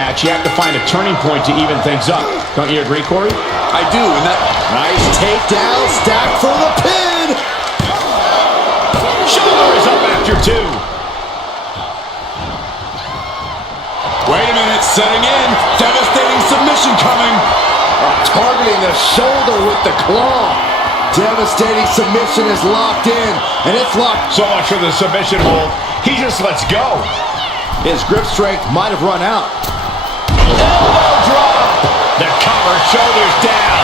match, you have to find a turning point to even things up. Don't you agree, Corey? I do, and that... Nice takedown, stacked for the pin! Shoulder is up after 2. Wait a minute, setting in. Devastating submission coming. Targeting the shoulder with the claw. Devastating submission is locked in, and it's locked. So much for the submission hold. He just lets go. His grip strength might have run out. Elbow drop. The cover, shoulders down.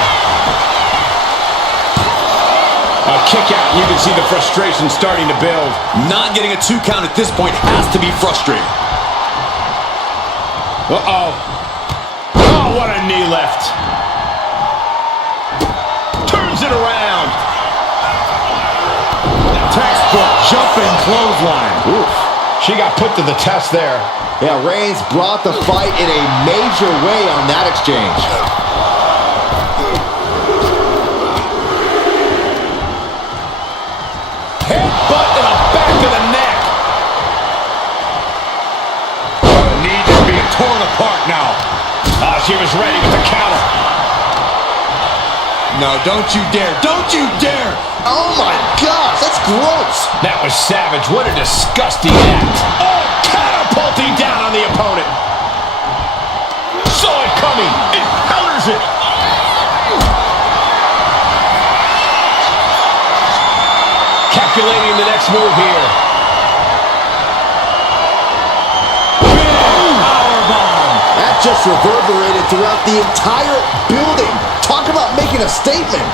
A kick out. You can see the frustration starting to build. Not getting a 2 count at this point has to be frustrating. Uh-oh. Oh, what a knee lift. Turns it around. Textbook jumping clothesline. Oof. She got put to the test there. Yeah, Reigns brought the fight in a major way on that exchange. Headbutt to the back of the neck. Knee just being torn apart now. She was ready with the counter. No, don't you dare. Don't you dare. Oh my gosh, that's gross. That was savage. What a disgusting act. Oh, catapulting down on the opponent. Saw it coming. It counters it. Calculating the next move here. Big powerbomb. That just reverberated throughout the entire building. Talk about making a statement.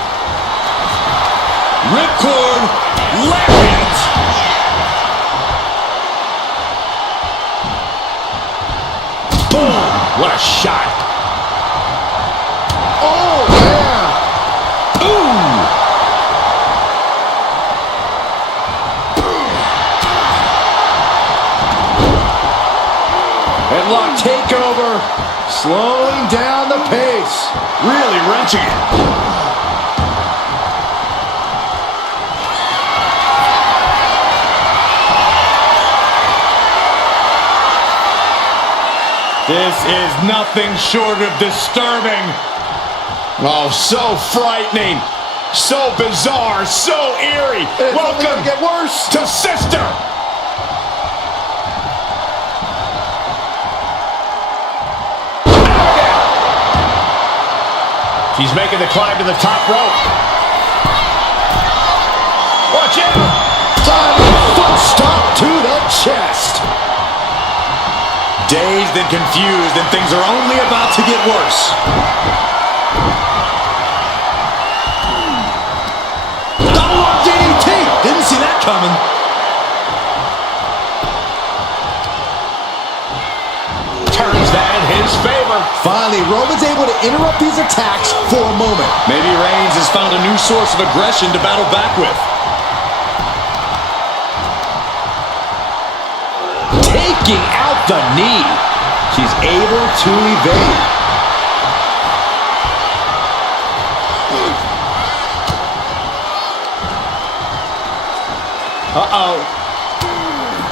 Ripcord. Lariat. Boom. What a shot. Oh, yeah. Ooh. Headlock takeover. Slowing down the pace. Really wrenching it. This is nothing short of disturbing. Oh, so frightening. So bizarre. So eerie. It's only Welcome gonna get worse. to Sister. She's making the climb to the top rope. Watch out! Diving foot stomp to the chest. Dazed and confused, and things are only about to get worse. Downward DDT. Didn't see that coming. Turns that in his favor. Finally, Roman's able to interrupt these attacks for a moment. Maybe Reigns has found a new source of aggression to battle back with. Taking out the knee. She's able to evade. Uh-oh.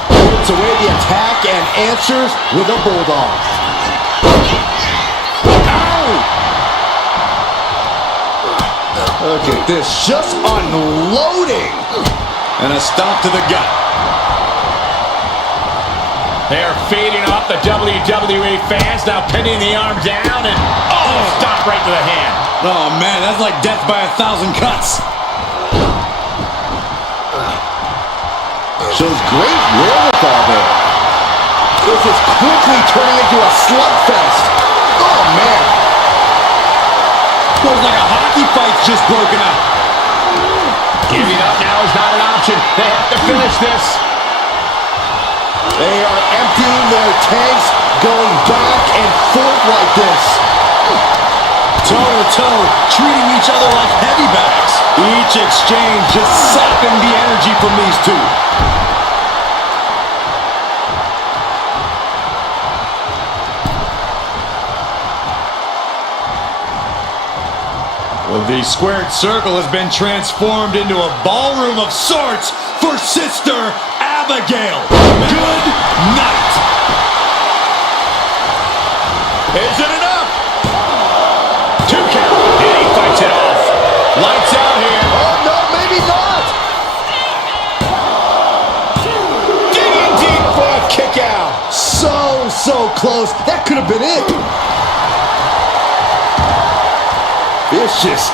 Puts away the attack and answers with a bulldog. Ow! Look at this, just unloading. And a stomp to the gut. They're feeding off the WWE fans, now pinning the arm down and stop right to the hand. Oh man, that's like death by 1,000 cuts. Shows great wherewithal there. This is quickly turning into a slugfest. Oh man. Looks like a hockey fight's just broken out. Giving up now is not an option. They have to finish this. They are emptying their tanks, going back and forth like this. Toe to toe, treating each other like heavy bags. Each exchange just sapping the energy from these two. Well, the squared circle has been transformed into a ballroom of sorts for Sister Abigail. Good night. Is it enough? 2 count. And he fights it off. Lights out here. Oh, no, maybe not. Digging deep for a kick out. So close. That could have been it. Vicious.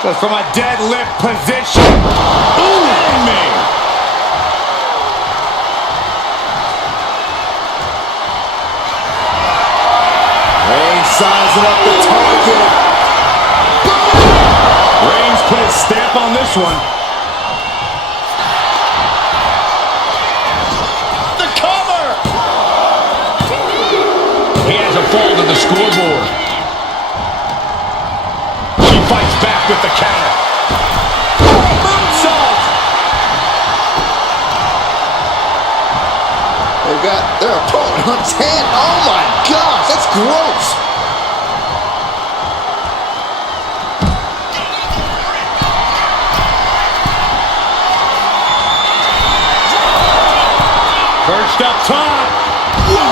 Just from a deadlift position. Ooh, me. Reigns sizing up the target. Reigns put his stamp on this one. The cover. He has a fall to the scoreboard. She fights back with the counter. Moonsault. They've got their opponent on 10. Oh my gosh, that's gross. Perched up top. Whoa,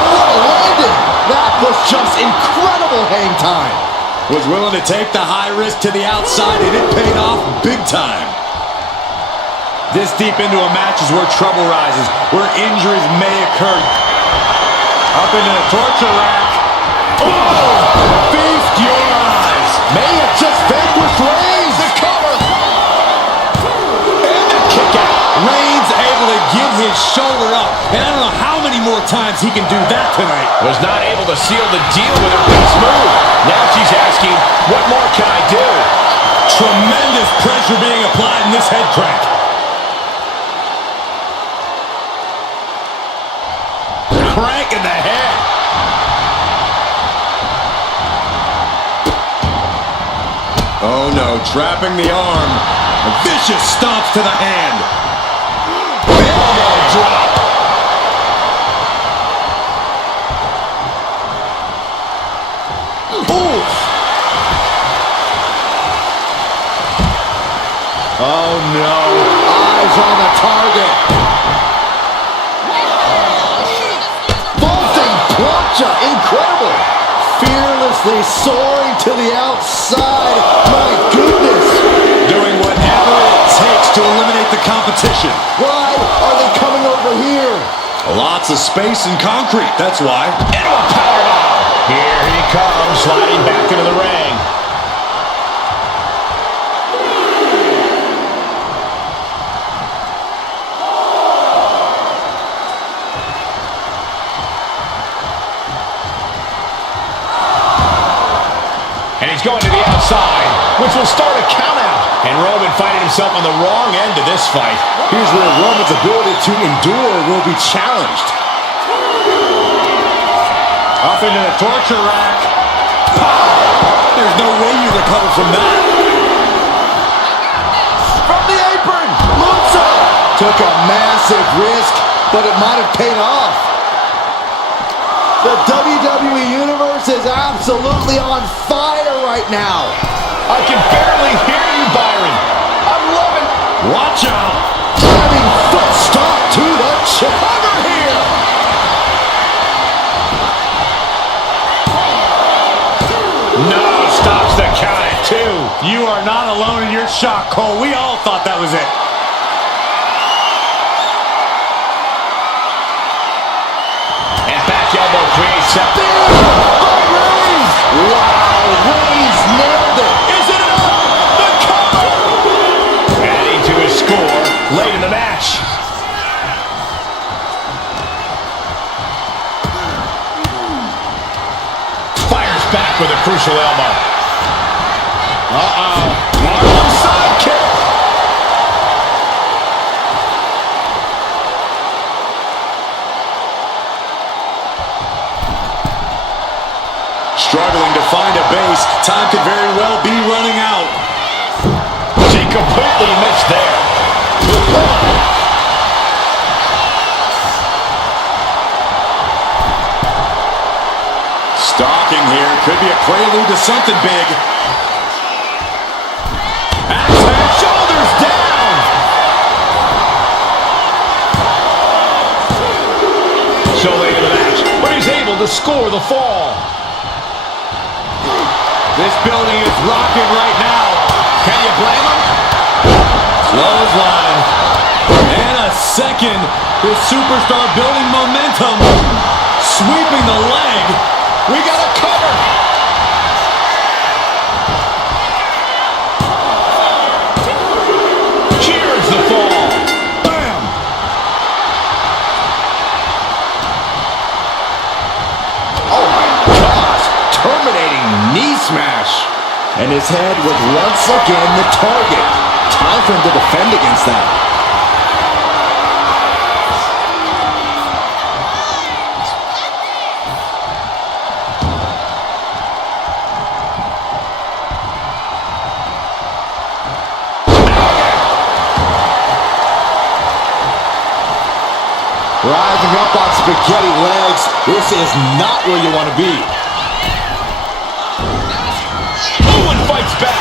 what a landing. That was just incredible hang time. Was willing to take the high risk to the outside, and it paid off big time. This deep into a match is where trouble rises, where injuries may occur. Up into the torture rack. Oh! Feast your eyes. May have just vanquished Reigns. The cover. And the kick out. Reigns able to get his shoulder up, and I don't know how many more times he can do that tonight. Was not able to seal the deal with her best move. Now she's asking, what more can I do? Tremendous pressure being applied in this head crank. Crank in the head. Oh no, trapping the arm. A vicious stomps to the hand. Elbow drop. Ooh. Oh no. Eyes on the target. Vaulting plancha. Incredible. Fearlessly soaring to the outside. My goodness. Doing whatever it takes to eliminate the competition. Why are they coming over here? Lots of space and concrete, that's why. Into a powerbomb. Here he comes, sliding back into the ring. And he's going to the outside, which will start a countout. And Roman finding himself on the wrong end of this fight. Here's where Roman's ability to endure will be challenged. Up into the torture rack. There's no way you recover from that. From the apron. Moonsault. Took a massive risk, but it might have paid off. The WWE Universe is absolutely on fire right now. I can barely hear you, Byron. I'm loving. Watch out. Driving foot stomp to the chest. Over here. No, stops the count at 2. You are not alone in your shock, Cole. We all thought that was it. And back elbow creates something. Reigns. Wow, Reigns nailed it. Is it enough? The cover. Adding to his score late in the match. Fires back with a crucial elbow. Marlon sidekick. Struggling to find a base. Time could very well be running out. She completely missed there. Stalking here. Could be a prelude to something big. Shoulders down. So late in the match, but he's able to score the fall. This building is rocking right now. Can you blame him? Clothesline. And a second. This superstar building momentum. Sweeping the leg. We got a cover. Here's the fall. Bam. Oh my gosh. Terminating knee smash. And his head was once again the target. Time for him to defend against that. Rising up on spaghetti legs. This is not where you want to be. Owen fights back.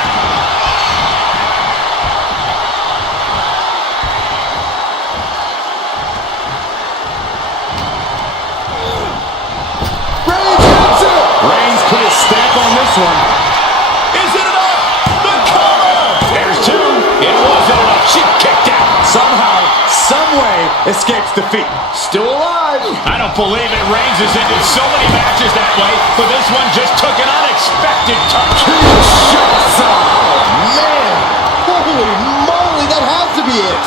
Reigns hits it! Reigns put his stamp on this one. Is it enough? The cover. There's two. It wasn't enough. She kicked out. Somehow, someway, escapes defeat. Still alive. I don't believe it. Reigns has ended so many matches that way, but this one just took an unexpected touch. Kinshasa. Man. Holy moly, that has to be it.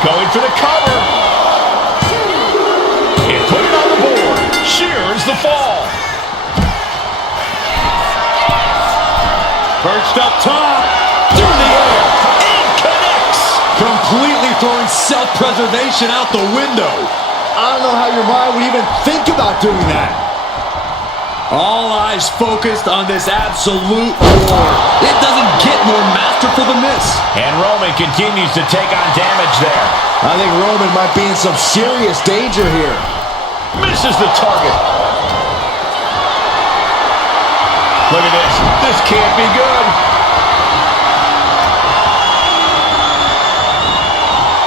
Going for the cover. And put it on the board. Shears the fall. Perched up top. Through the air. And connects. Completely throwing self-preservation out the window. I don't know how your mind would even think about doing that. All eyes focused on this absolute war. It doesn't get more masterful than this. And Roman continues to take on damage there. I think Roman might be in some serious danger here. Misses the target. Look at this. This can't be good.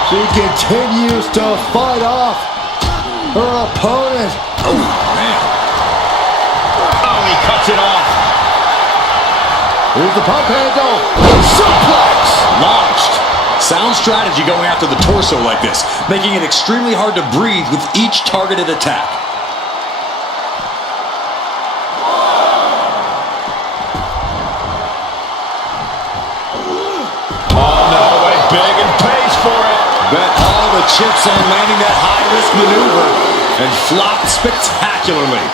She continues to fight off her opponent. Oh, man. Oh, he cuts it off. Here's the pump handle. Suplex. Launched. Sound strategy going after the torso like this, making it extremely hard to breathe with each targeted attack. Oh, no, went big and pays for it. Bet all the chips on landing that high-risk maneuver and flopped spectacularly.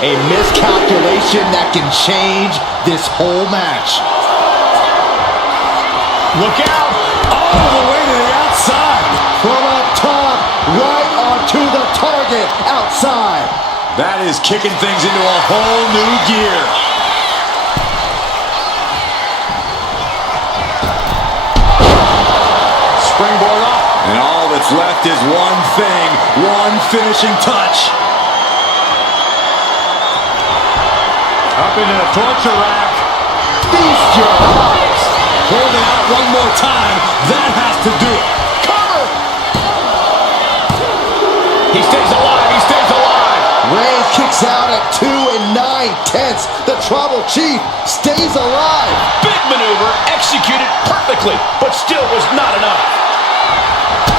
A miscalculation that can change this whole match. Look out. All the way to the outside. From up top, right onto the target outside. That is kicking things into a whole new gear. Springboard up. And all that's left is one thing, one finishing touch. Up into the torture rack. Feast your eyes. Holding out one more time. That has to do it. Cover. He stays alive. He stays alive. Reigns kicks out at 2 9/10. The Tribal Chief stays alive. Big maneuver executed perfectly, but still was not enough.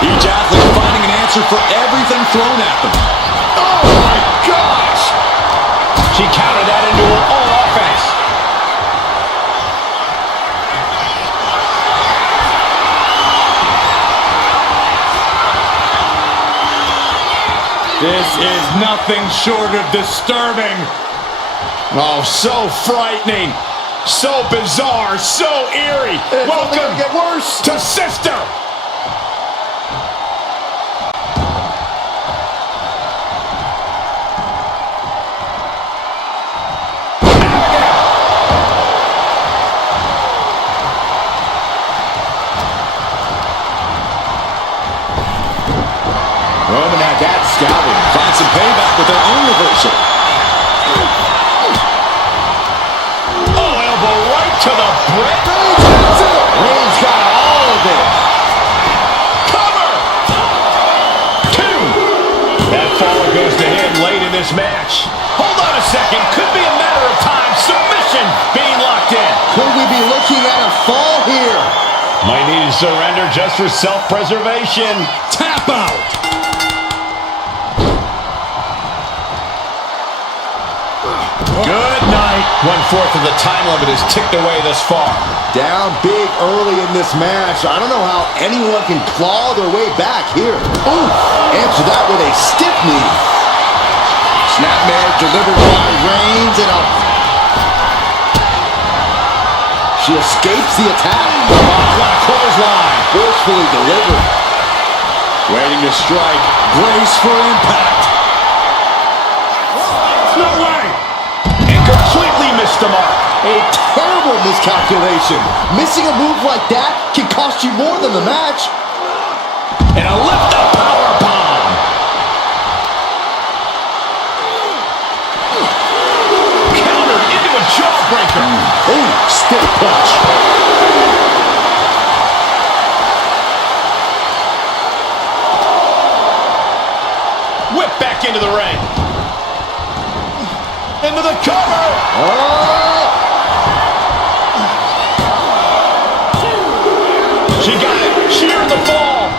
Each athlete finding an answer for everything thrown at them. Oh my gosh! She countered that into her own offense. This is nothing short of disturbing. Oh, so frightening. So bizarre. So eerie. It's only Welcome gonna get worse. to Sister. Roman had that scouted. Find some payback with their own reversal. Oh, elbow right to the brain. Reigns got all of it. Cover. this match. Hold on a second. Could be a matter of time. Submission being locked in. Could we be looking at a fall here? Might need to surrender just for self-preservation. Tap out. Good night. 1/4 of the time limit is ticked away thus far. Down big early in this match. I don't know how anyone can claw their way back here. Ooh, answer that with a stiff knee. Snapmare delivered by Reigns and a... She escapes the attack. Off on a clothesline. Forcefully delivered. Waiting to strike. Brace for impact. No way. And completely missed the mark. A terrible miscalculation. Missing a move like that can cost you more than the match. And a lift-up powerbomb. Countered into a jawbreaker. Ooh, stiff punch. Whip back into the ring. Into the cover. Oh! She got it. She earned the fall.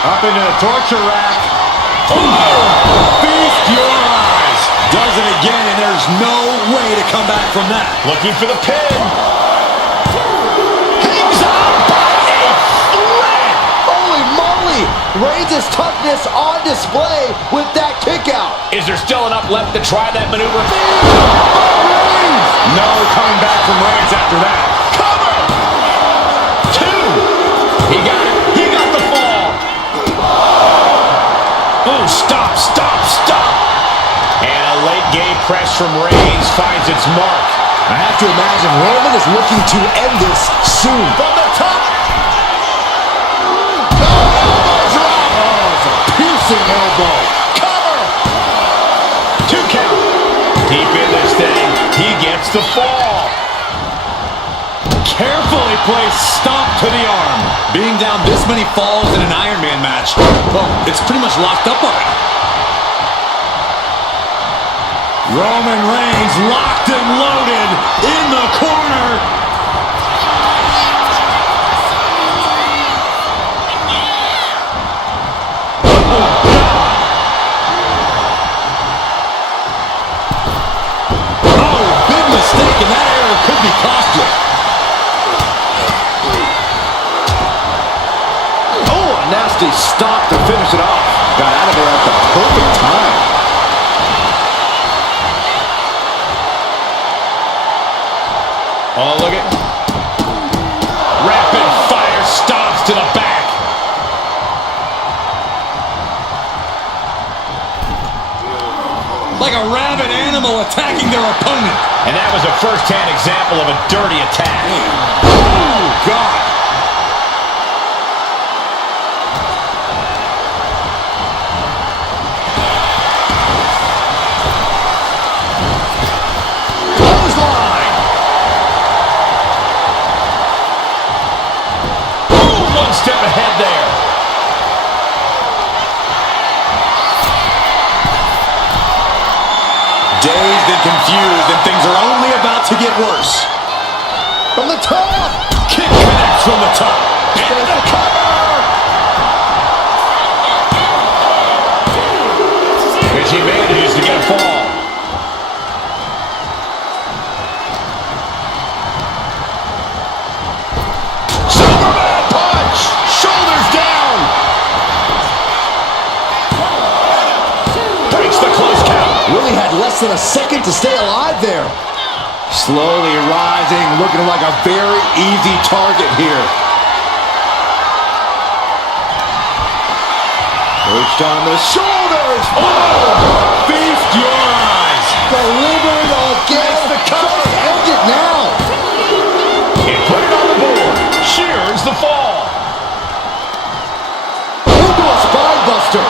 Up into the torture rack. Oh! Feast your eyes. Does it again, and there's no way to come back from that. Looking for the pin. Hangs on by a thread. Holy moly! Reigns' toughness on display with that kick out. Is there still enough left to try that maneuver? Reigns! No coming back from Reigns after that. Cover. 2. He got it. He got the fall. Oh, stop, stop, stop. And a late game press from Reigns finds its mark. I have to imagine Roman is looking to end this soon. From the top. Piercing elbow. Cover. 2 count. Deep in this thing. He gets the fall. Carefully placed stomp to the arm. Being down this many falls in an Iron Man match, well, it's pretty much locked up already. Roman Reigns locked and loaded in the corner. Oh, big mistake, and that error could be costly. Oh, a nasty stop to finish it off. Got out of there at the perfect time. Oh, look at. Rapid fire stomps to the back. Like a rabid animal attacking their opponent. And that was a first-hand example of a dirty attack. Oh, God. Clothesline. Ooh, 1 step ahead there. Dazed and confused, and things are only about to get worse. From the top. Kick connects from the top. And the cover. And she manages to get a fall. Superman punch. Shoulders down. Breaks the close count. Really had less than a second to stay alive there. Slowly rising, looking like a very easy target here. Perched on the shoulders. Oh! Feast your eyes. Delivered again. It's the cover. Just end it now. And put it on the board. Shears the fall. Into a spine buster.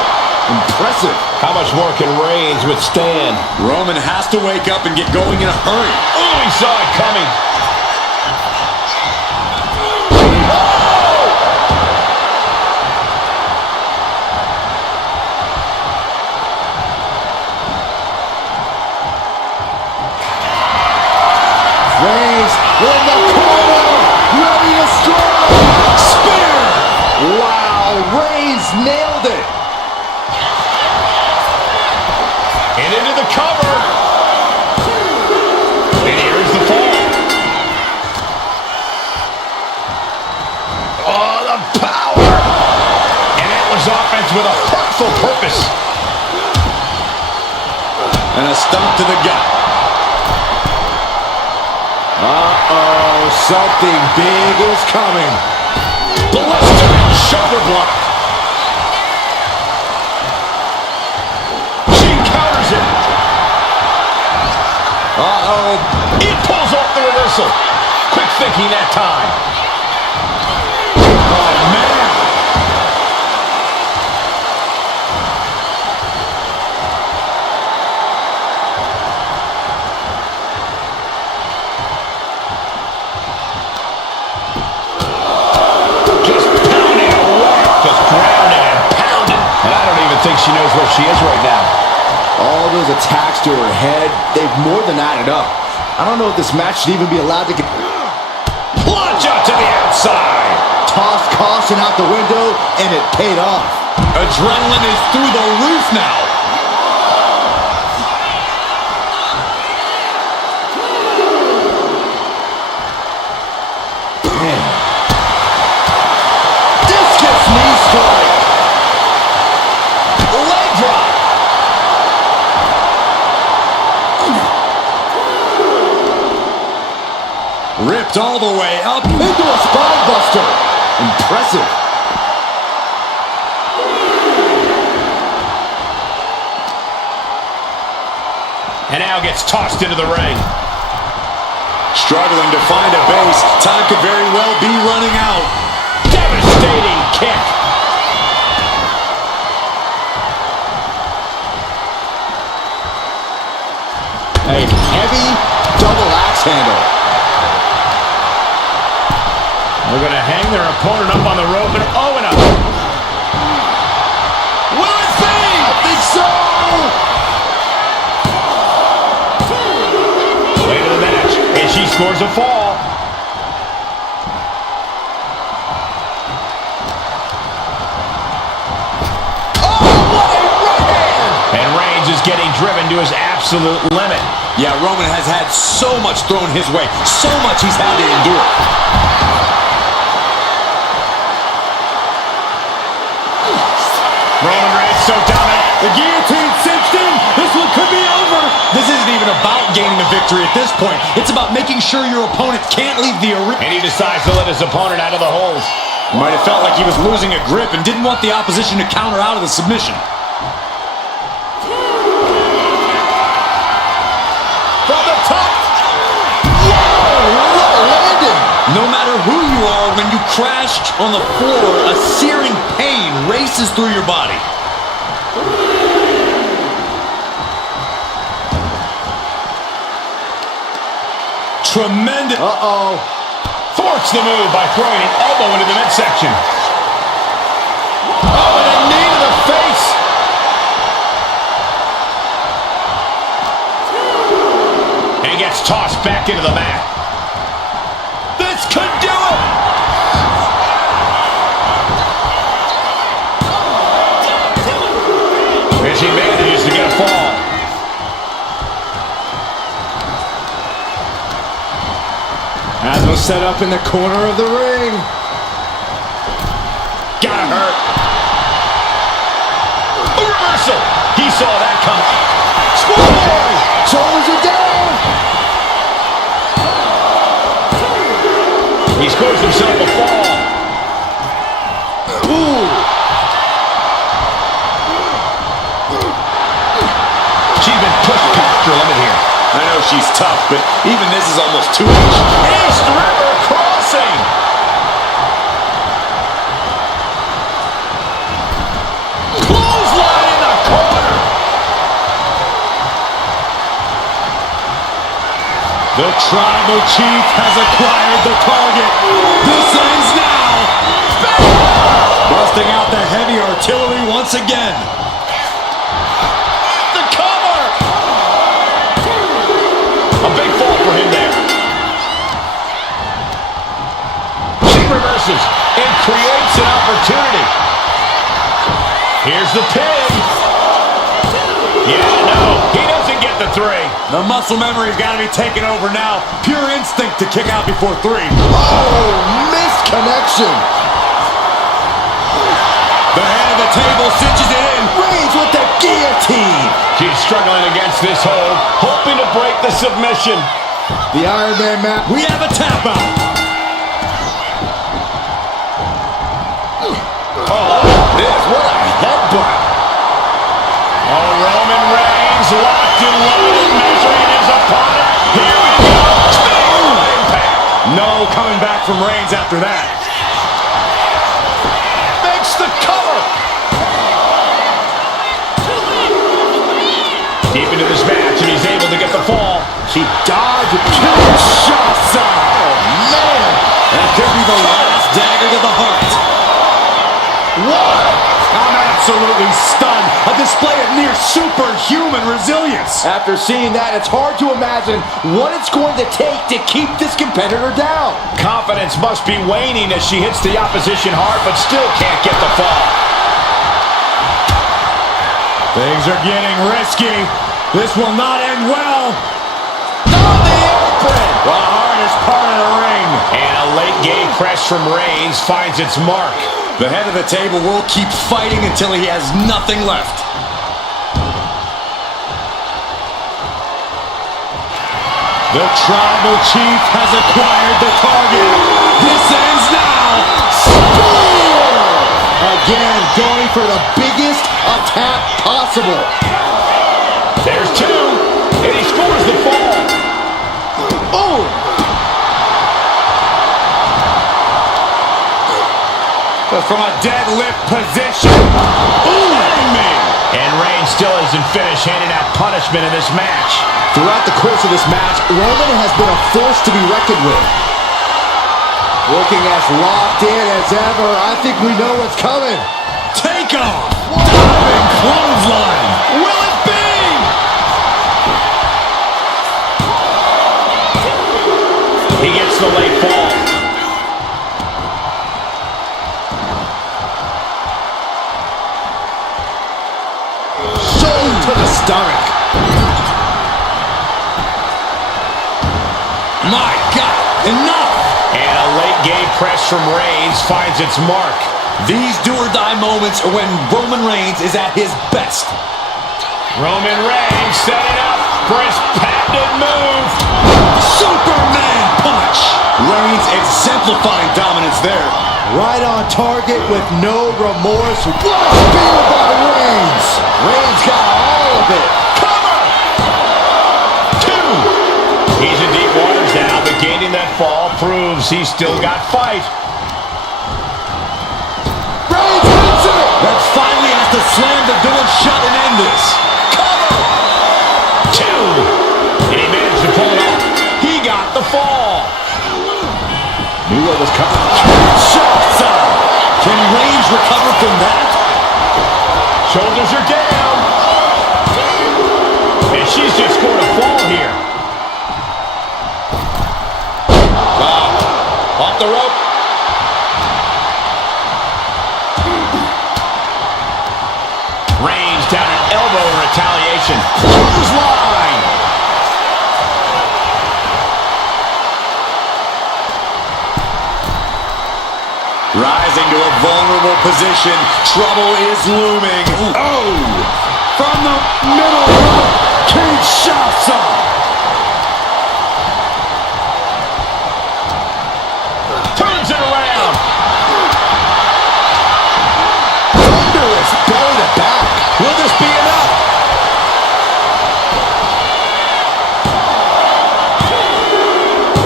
Impressive. How much more can Reigns withstand? Roman has to wake up and get going in a hurry. Oh, he saw it coming. Reigns in the corner, ready to strike. Spear! Wow, Reigns nailed it. And into the cover. And here's the fall. Oh, the power. And it was offense with a hurtful purpose. And a stomp to the gut. Uh-oh, something big is coming. Blistering shoulder block. She counters it. Uh-oh. He pulls off the reversal. Quick thinking that time. Oh, man. Just pounding away. Just grounding and pounding. And I don't even think she knows where she is right now. All those attacks to her head, they've more than added up. I don't know if this match should even be allowed to get... Plunge out to the outside. Tossed caution out the window, and it paid off. Adrenaline is through the roof now. Discus knee strike. Leg drop. Ripped all the way up. Into a spine buster. Impressive. And now gets tossed into the ring. Struggling to find a base. Time could very well be running out. Devastating kick. A heavy double axe handle. They're going to hang their opponent up on the rope, and oh, and a... Will it be? I think so. Late in the match, and she scores a fall. Oh, what a right hand. And Reigns is getting driven to his absolute limit. Yeah, Roman has had so much thrown his way. So much he's had to endure. Roman Reigns so dominant. The guillotine cinched in. This one could be over. This isn't even about gaining a victory at this point. It's about making sure your opponent can't leave the arena. And he decides to let his opponent out of the hold. Might have felt like he was losing a grip and didn't want the opposition to counter out of the submission. From the top. What a landing. No matter who you are, when you crash on the floor, a searing pain races through your body. Tremendous. Uh-oh. Thwarts the move by throwing an elbow into the midsection. Oh, and a knee to the face. And gets tossed back into the mat. This could do it. And she manages to get a fall. As was set up in the corner of the ring. Gotta hurt. A reversal. He saw that coming. Schoolboy. Shoulders are down. He scores himself a fall. Ooh. She's been pushed past her limit here. I know she's tough, but even this is almost too much. East River crossing. Clothesline in the corner. The tribal chief has acquired the target. This ends now. Busting out the heavy artillery once again. The cover. A big fall for him there. Here's the pin. Yeah, no, he doesn't get the 3. The muscle memory's got to be taken over now. Pure instinct to kick out before 3. Oh, missed connection. The head of the table cinches it in. Reigns with the guillotine. She's struggling against this hold, hoping to break the submission. The Iron Man match. We have a tap out. Oh, this, what a headbutt. Oh, Roman Reigns locked and loaded, measuring his opponent. Here we go. Boom! Impact. No coming back from Reigns after that. Makes the cover. Deep into this match, and he's able to get the fall. She dodged Kinshasa. Oh, man. That could be the last dagger to the heart. What? I'm absolutely stunned. A display of near superhuman resilience. After seeing that, it's hard to imagine what it's going to take to keep this competitor down. Confidence must be waning as she hits the opposition hard, but still can't get the fall. Things are getting risky. This will not end well. On the apron. The hardest part of the ring. And a late game press from Reigns finds its mark. The head of the table will keep fighting until he has nothing left. The tribal chief has acquired the target. This ends now. Spear! Again, going for the biggest attack possible. There's 2, and he scores the fall. Oh! From a deadlift position. Ooh, me. And Reigns still isn't finished handing out punishment in this match. Throughout the course of this match, Roman has been a force to be reckoned with. Looking as locked in as ever, I think we know what's coming. Take off. Diving clothesline. Will it be? He gets the late fall. To the stomach. My God, enough! And a late game press from Reigns finds its mark. These do-or-die moments are when Roman Reigns is at his best. Roman Reigns setting up for his patented move. Superman punch! Reigns exemplifying dominance there. Right on target with no remorse. What a spear by Reigns. Reigns got all of it. Cover! 2. He's in deep waters now, but gaining that fall proves he's still got fight. Reigns hits it. That finally has to slam the door shut and end this. Cover! 2. And he managed to pull it off. He got the fall. Knew what was coming. Kinshasa! Can Reigns recover from that? Shoulders are down. And she's just scored a fall here. Off the rope. Reigns down an elbow in retaliation. Clothesline. Rising to a vulnerable position. Trouble is looming. Oh! From the middle rope. Kinshasa! Turns it around. Thunderous belly to back. Will this be enough?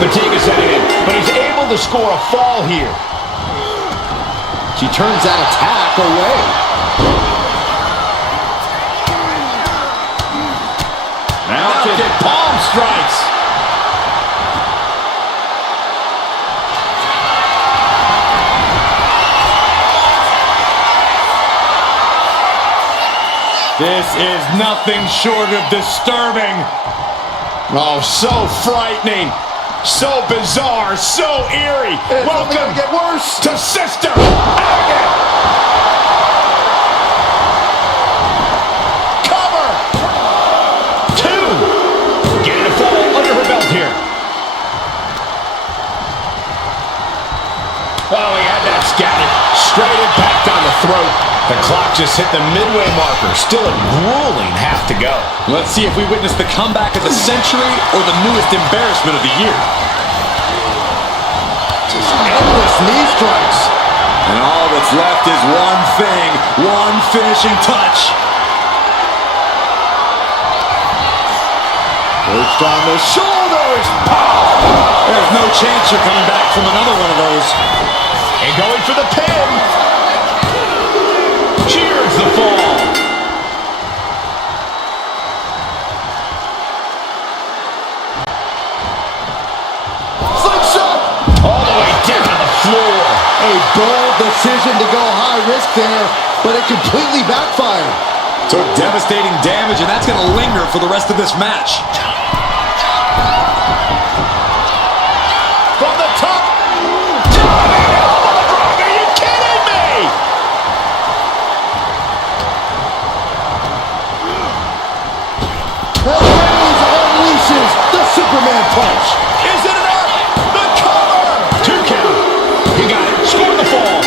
Fatigue is setting in, but he's able to score a fall here. She turns that attack away. Mounted palm strikes. This is nothing short of disturbing. Oh, so frightening. So bizarre, so eerie. It's only Welcome gonna get worse. to Sister Abigail. Oh, he had that scattered. Straight impact on the throat. The clock just hit the midway marker. Still a grueling half to go. Let's see if we witness the comeback of the century or the newest embarrassment of the year. Just endless knee strikes. And all that's left is one thing, one finishing touch. Perched on the shoulders. There's no chance you're coming back from another one of those. And going for the pin. Cheers the fall. Slingshot. All the way down to the floor. A bold decision to go high risk there, but it completely backfired. Took devastating damage, and that's going to linger for the rest of this match. From the top. Diving elbow drop. Are you kidding me? And Reigns unleashes the Superman punch. Is it enough? The cover. 2 count. He got it. Scored the fall.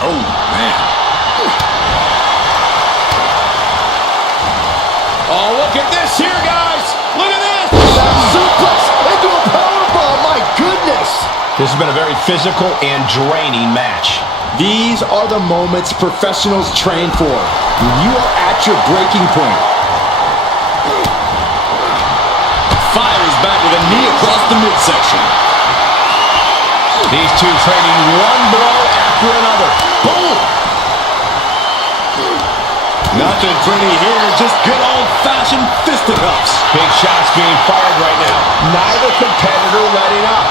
Oh, man. Oh, look at this here, guys. Look at this. That suplex into a powerbomb. My goodness. This has been a very physical and draining match. These are the moments professionals train for. When you are at your breaking point. Fires back with a knee across the midsection. These two trading one blow after another. Boom! Nothing pretty here, just good old-fashioned fisticuffs. Big shots being fired right now. Neither competitor letting up.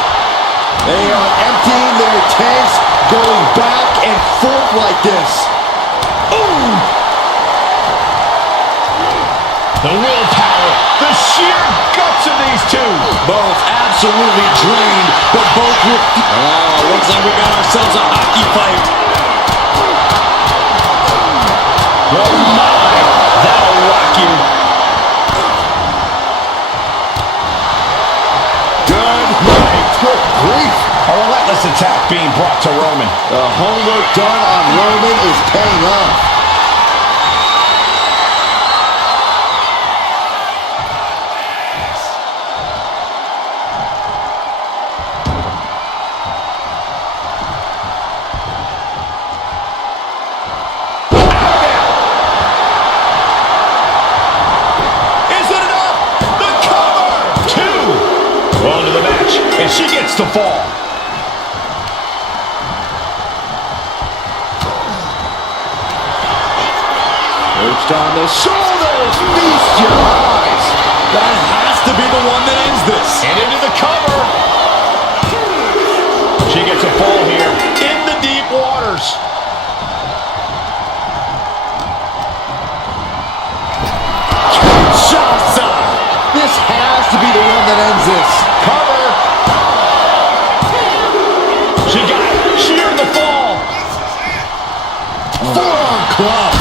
They are emptying their tanks, going back and forth like this. Ooh! The willpower, the sheer guts of these two. Both absolutely drained, but both with... Oh, looks like we got ourselves a hockey fight. Oh my, that'll rock you. Good night. Good grief. A relentless attack being brought to Roman. The homework done on Roman is paying off. And she gets the fall. Perched on the shoulders. Feast your eyes. That has to be the one that ends this. And into the cover. She gets a fall here in the deep waters. Kinshasa. This has to be the one that ends this. Cover. She got it. Sheared the fall. Forearm club.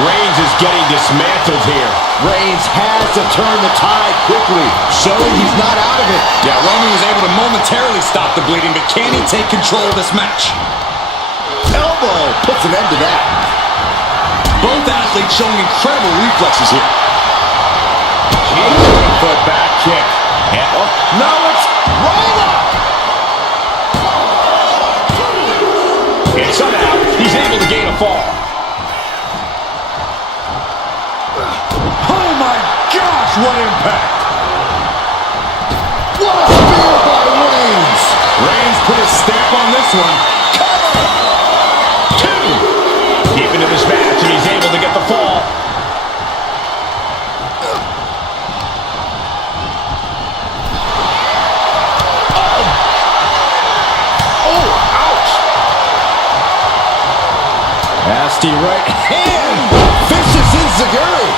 Reigns is getting dismantled here. Reigns has to turn the tide quickly, showing he's not out of it. Yeah, Roman was able to momentarily stop the bleeding, but can he take control of this match? Elbow puts an end to that. Both athletes showing incredible reflexes here. Foot back kick. And Now it's roll up. And somehow he's able to gain a fall. Oh my gosh, what impact! What a spear by Reigns. Reigns put his stamp on this one. Cover. 2. Deep into this match, and he's able to get the fall. Nasty right hand. Vicious enziguri.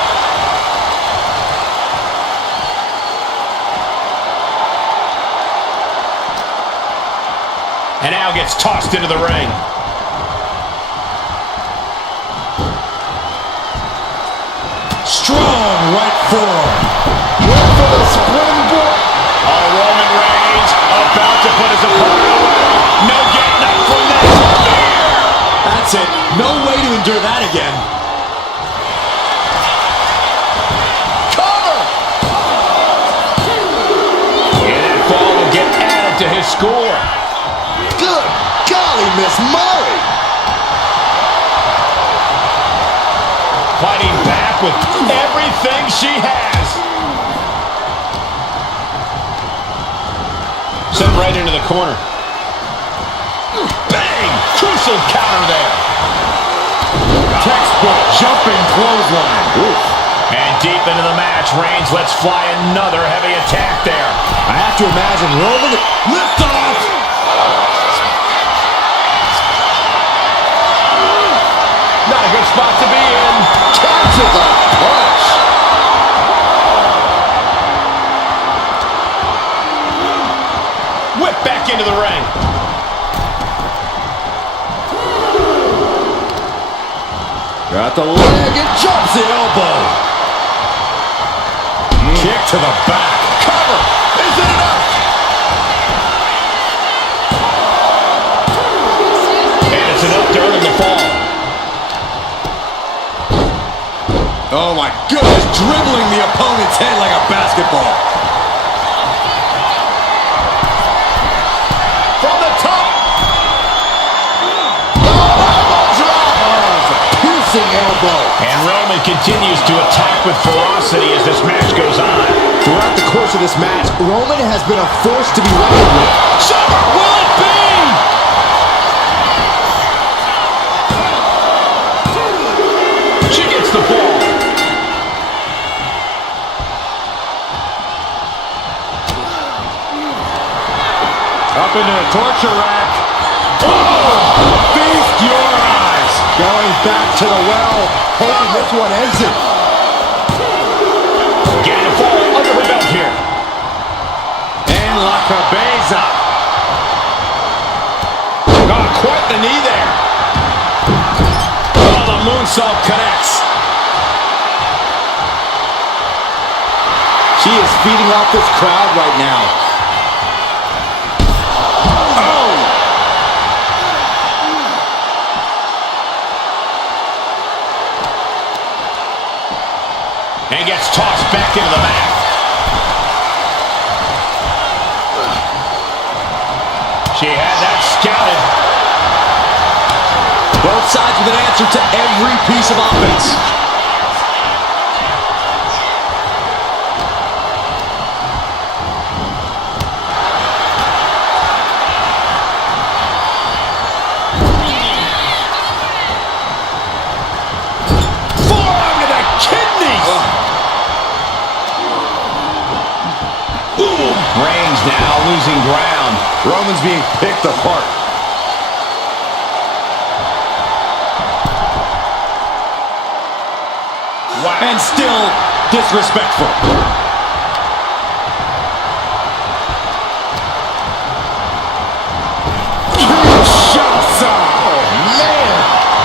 And now gets tossed into the ring. Strong right forearm. Went for the springboard. Oh, Roman about to put his opponent away. No getting up from this. That's it. No way to endure that again. Cover! And that fall will get added to his score. Good golly, Miss Molly. Fighting back with everything she has. Sent right into the corner. Bang! Crucial counter there. Textbook jumping clothesline. Oof. And deep into the match, Reigns lets fly another heavy attack there. I have to imagine Roman lift off. Not a good spot to be in. Catches a punch. Whip back into the ring. Got the leg and jumps the elbow. Kick to the back. Cover. Is it enough? And it's enough to earn the fall. Oh my goodness, dribbling the opponent's head like a basketball. From the top. Piercing elbow. And Roman continues to attack with ferocity as this match goes on. Throughout the course of this match, Roman has been a force to be reckoned with. Summer, will it be? She gets the fall. Up into the torture rack. Oh! Feast your eyes. Going back to the well, hoping this one ends it. Getting a fall under her belt here. And La Cabeza. Oh, quite the knee there. Oh, the moonsault connects. She is feeding off this crowd right now. And gets tossed back into the mat. She had that scouted. Both sides with an answer to every piece of offense. Forearm to the kidneys. Reigns now losing ground. Roman's being picked apart. Wow. And still disrespectful. Kinshasa. Oh, man.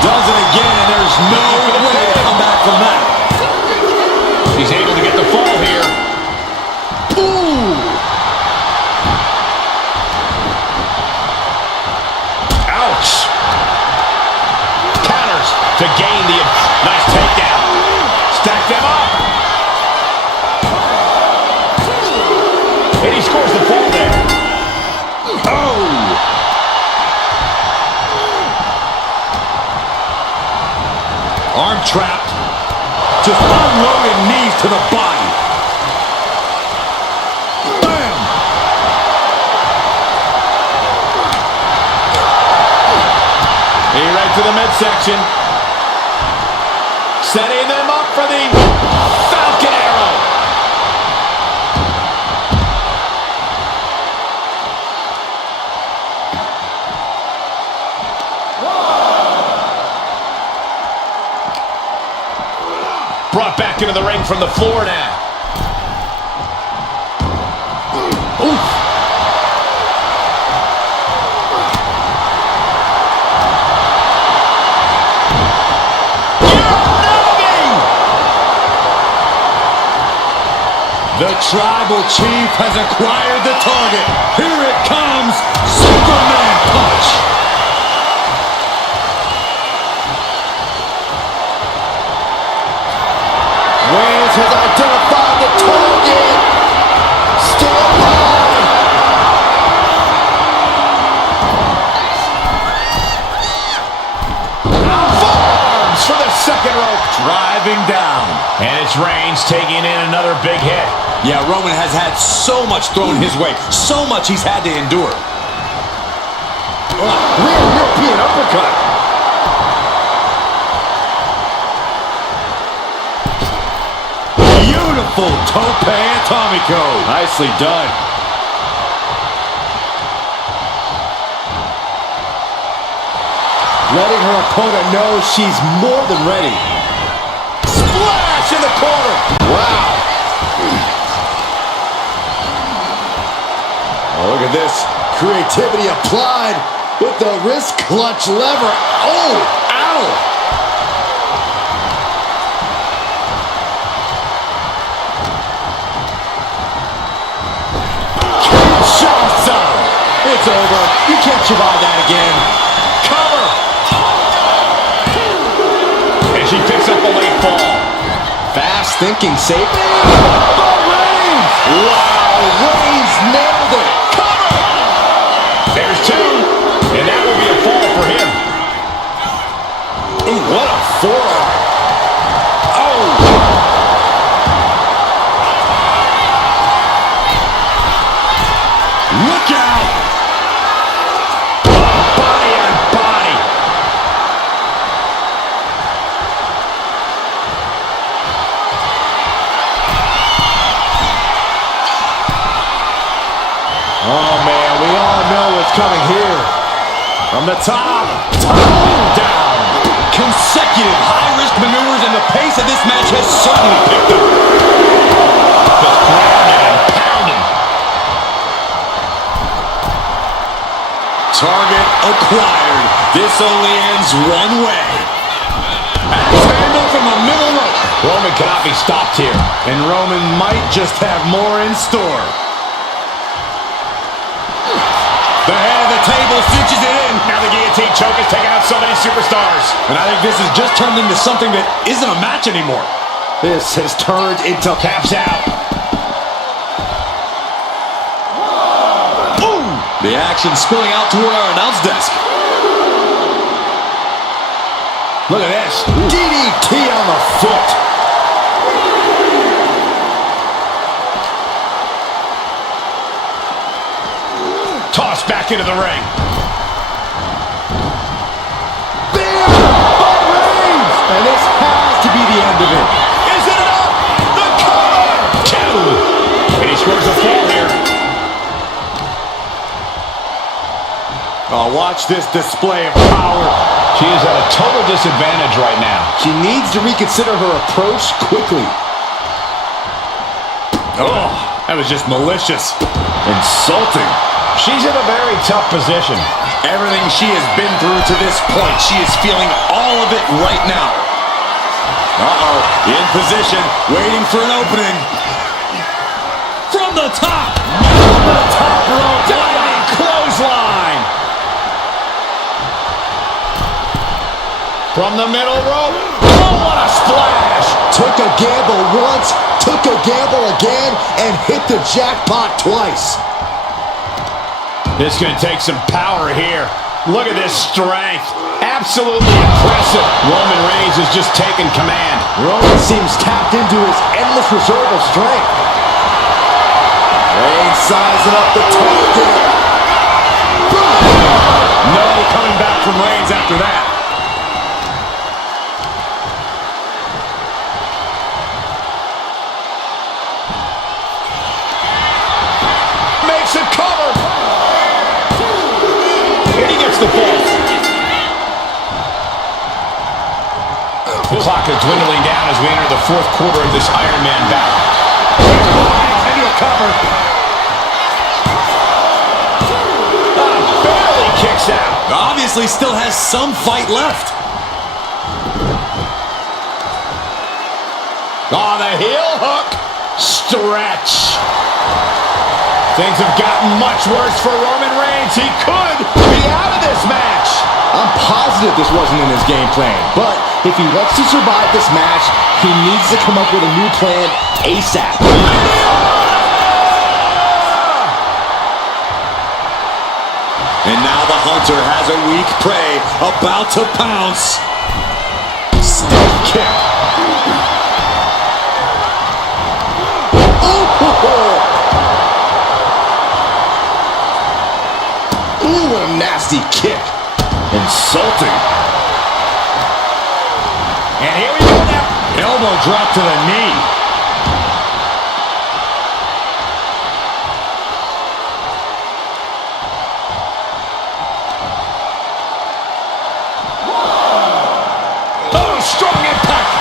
Does it again, and there's no way to come back from that. She's able to get the fall here. Ooh. Ouch. Counters to gain the nice takedown. Stack them up. And he scores the fall there. Oh. Arm trapped. Just unloading knees to the body. Bam! He right to the midsection. Setting them up for the Falcon Arrow. Brought back into the ring from the floor now. Oof. The tribal chief has acquired the target. Here it comes. Superman punch. Reigns has identified the target. Still alive. Forearms for the second rope. Driving down. And it's Reigns taking in another big hit. Yeah, Roman has had so much thrown his way. So much he's had to endure. Real European uppercut. Beautiful tope atomico. Nicely done. Letting her opponent know she's more than ready. Splash in the corner. Wow. Oh, look at this. Creativity applied with the wrist clutch lever. Oh, ow. Kinshasa. It's over. You can't survive that again. Cover. And she picks up a late fall. Fast thinking, safe. Oh, Reigns! Wow, Reigns nailed it. Cover. There's two. And that will be a fall for him. Ooh, what a forearm. Oh! Look out. Body on body. Oh, man, we all know what's coming here. From the top down. Consecutive high-risk maneuvers, and the pace of this match has certainly picked up. Just grounding and pounding. Target acquired. This only ends one way. Axe handle from the middle rope. Roman cannot be stopped here. And Roman might just have more in store. The head of the table cinches it in. Now the guillotine choke is taking out so many superstars. And I think this has just turned into something that isn't a match anymore. This has turned into Taps out. Boom! The action spilling out toward our announce desk. Look at this. DDT on the foot. Tossed back into the ring. Bam! By Reigns! And this has to be the end of it. Is it enough? The cover! Two. And he scores a fall here. Oh, watch this display of power. She is at a total disadvantage right now. She needs to reconsider her approach quickly. Oh, that was just malicious. Insulting. She's in a very tough position. Everything she has been through to this point, she is feeling all of it right now. Uh-oh, in position, waiting for an opening. From the top. From the top rope. Diving clothesline. From the middle rope. Oh, what a splash. Took a gamble once, took a gamble again, and hit the jackpot twice. This is going to take some power here. Look at this strength. Absolutely impressive. Roman Reigns has just taken command. Roman seems tapped into his endless reserve of strength. Reigns sizing up the target. No coming back from Reigns after that. Makes a cover. And he gets the fall. The clock is dwindling down as we enter the fourth quarter of this Iron Man battle. Into a cover. Barely kicks out. Obviously still has some fight left. Oh, the heel hook. stretch. Things have gotten much worse for Roman Reigns. He could be out of this match. I'm positive this wasn't in his game plan, but if he wants to survive this match, he needs to come up with a new plan ASAP. And now the hunter has a weak prey about to pounce. Stiff kick. Ooh, what a nasty kick. Insulting. And here we go now. Elbow drop to the knee. Oh, strong impact.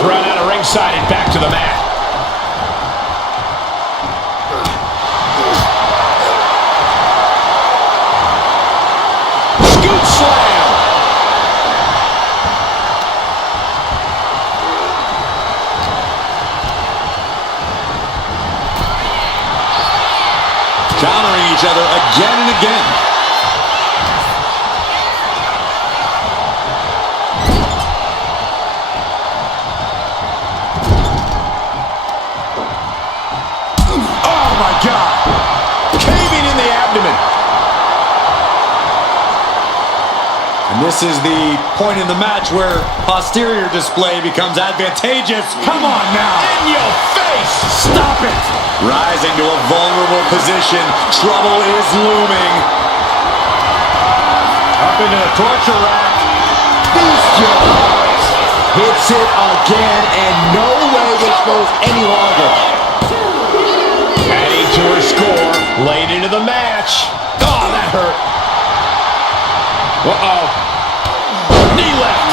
Thrown out of ringside and back to the mat. Slam! Countering each other again and again. Oh my God! Caving in the abdomen. And this is the point in the match where posterior display becomes advantageous. Come on now. In your face! Stop it. Rising to a vulnerable position. Trouble is looming. Up into the torture rack. Feast your eyes. Hits it again, and no way this goes any longer. Adding to her score. Late into the match. Oh, that hurt. Uh-oh. Knee left.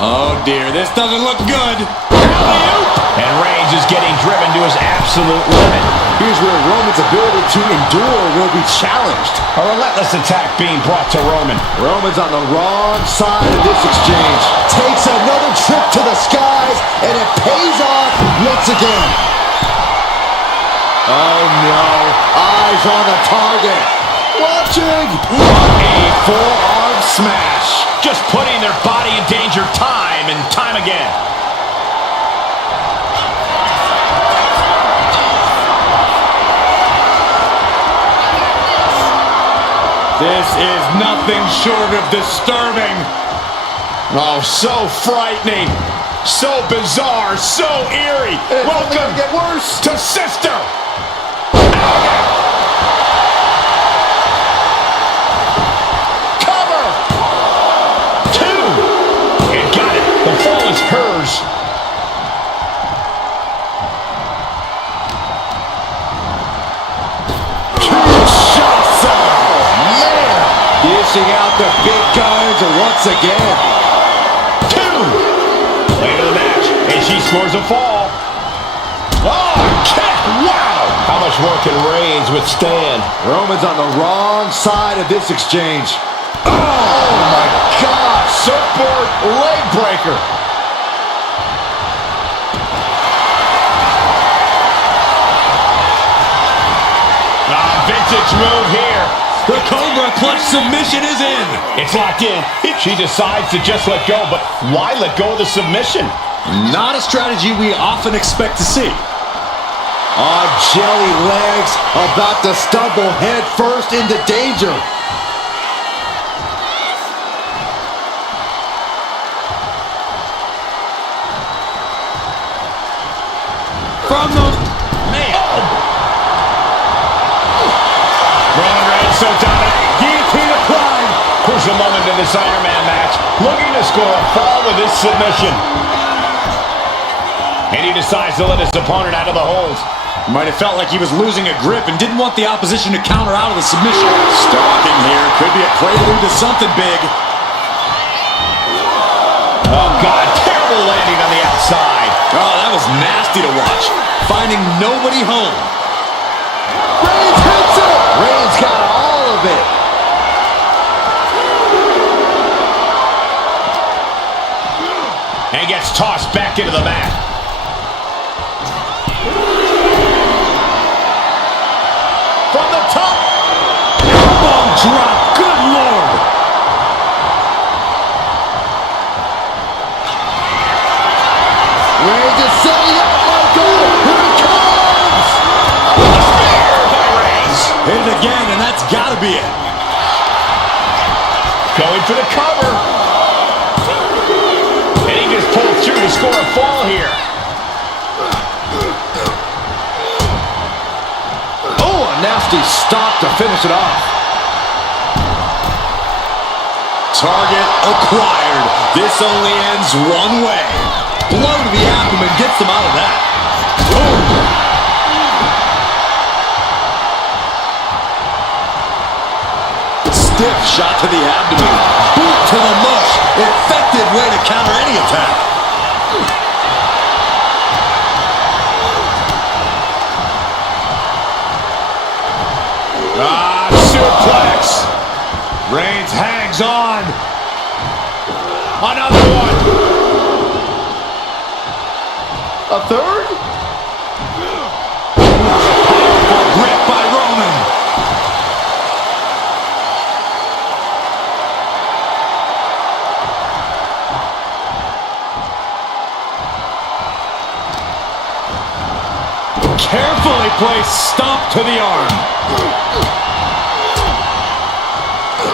Oh dear, this doesn't look good. And Reigns is getting driven to his absolute limit. Here's where Roman's ability to endure will be challenged. A relentless attack being brought to Roman. Roman's on the wrong side of this exchange. Takes another trip to the skies, and it pays off once again. Oh no, eyes on the target. Watching. A forearm smash. Just putting their body in danger time and time again. This is nothing short of disturbing. Oh, so frightening. So bizarre. So eerie. It's Welcome gonna get worse. to Sister. Cover. 2. And got it. The fall is hers. Dishing out the big guns once again. 2. Later the match, and she scores a fall. Oh, kick! Wow! How much more can Reigns withstand? Roman's on the wrong side of this exchange. Oh my God! Surfboard leg breaker. Vintage move here. The Cobra Clutch submission is in. It's locked in. She decides to just let go, but why let go of the submission? Not a strategy we often expect to see. On jelly legs, about to stumble head first into danger. From the... Man. Roman Reigns so dominant. Guillotine applied. Crucial moment in this Iron Man match. Looking to score a fall with his submission. And he decides to let his opponent out of the hold. Might have felt like he was losing a grip and didn't want the opposition to counter out of the submission. Stalking here could be a prelude to something big. Oh, God. Terrible landing on the outside. Oh, that was nasty to watch. Finding nobody home. Reigns hits it. Reigns tossed back into the mat. From the top. Elbow drop. Good Lord. Reigns is setting up, Michael. Here it comes. Spear by Reigns. Hit it again, and that's got to be it. Going for the cover. And he just pulled through to score a fall here. Oh, a nasty stop to finish it off. Target acquired. This only ends one way. Blow to the abdomen gets them out of that. Boom. Stiff shot to the abdomen. Boot to the mush. Effective way to counter any attack. Suplex. Reigns hangs on. Another one. A third? Grip by Roman. Carefully placed stomp to the arm.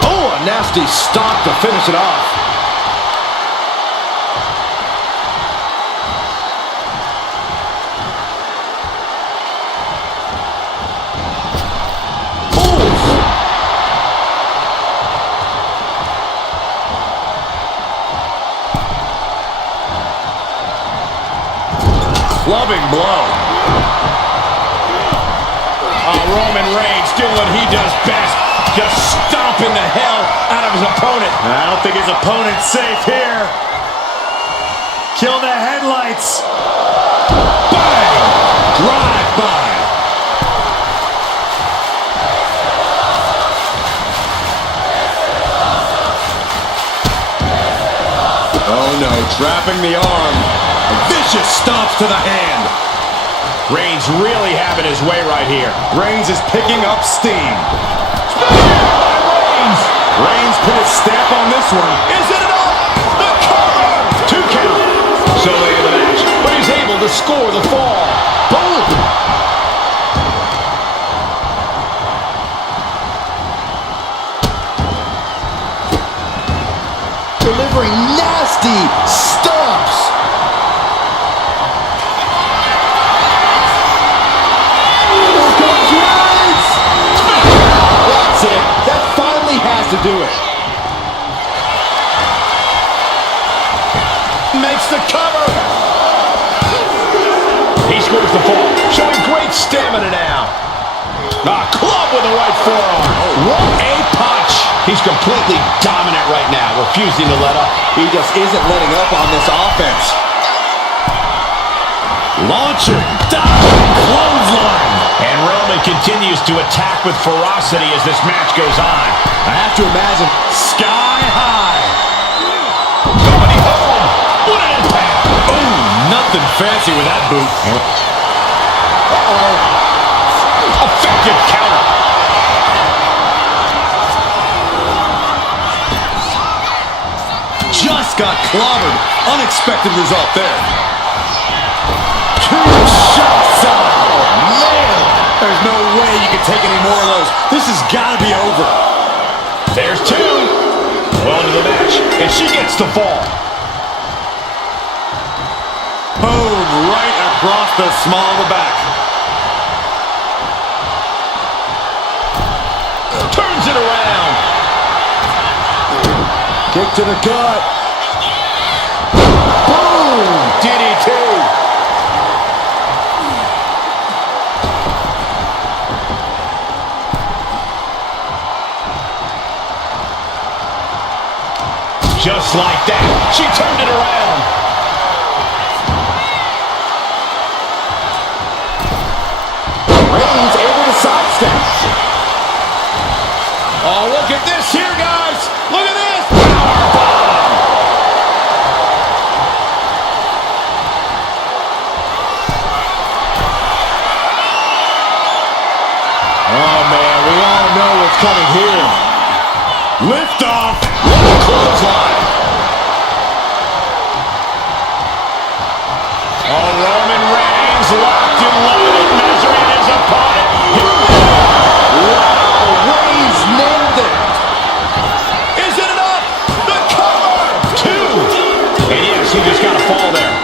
Oh, a nasty stop to finish it off. Clubbing blow. Roman Reigns doing what he does best. Just stomping the hell out of his opponent. I don't think his opponent's safe here. Kill the headlights. Bang! Drive by. Oh no, trapping the arm. Vicious stomps to the hand. Reigns really having his way right here. Reigns is picking up steam. Reigns. Reigns put his stamp on this one. Is it enough? The cover. 2 count. So late in the match, but he's able to score the fall. Boom. Delivering nasty stomps. Here comes Reigns. That's it. That finally has to do it. Makes the cover. He scores the fall, showing great stamina now. Club with the right forearm. What a punch. He's completely dominant right now, refusing to let up. He just isn't letting up on this offense. Launching. Diving clothesline. And Roman continues to attack with ferocity as this match goes on. I have to imagine sky high. Going home. What an impact. Oh, nothing fancy with that boot. Effective counter. Just got clobbered. Unexpected result there. 2 shots out. Man, there's no way you can take any more of those. This has got to be over. There's 2. Well into the match, and she gets the fall. Boom, right across the small of the back. Turns it around. Kick to the gut. Boom! DDT. Just like that, she turned it around. Reigns able to sidestep. Oh, look at this here, guys. Look at this. Powerbomb. coming here. Lift off. Clothesline. Oh, Roman Reigns locked and loaded, measuring his opponent. Wow, Reigns nailed it. Is it enough? The cover. 2. And yes, he just got to fall there.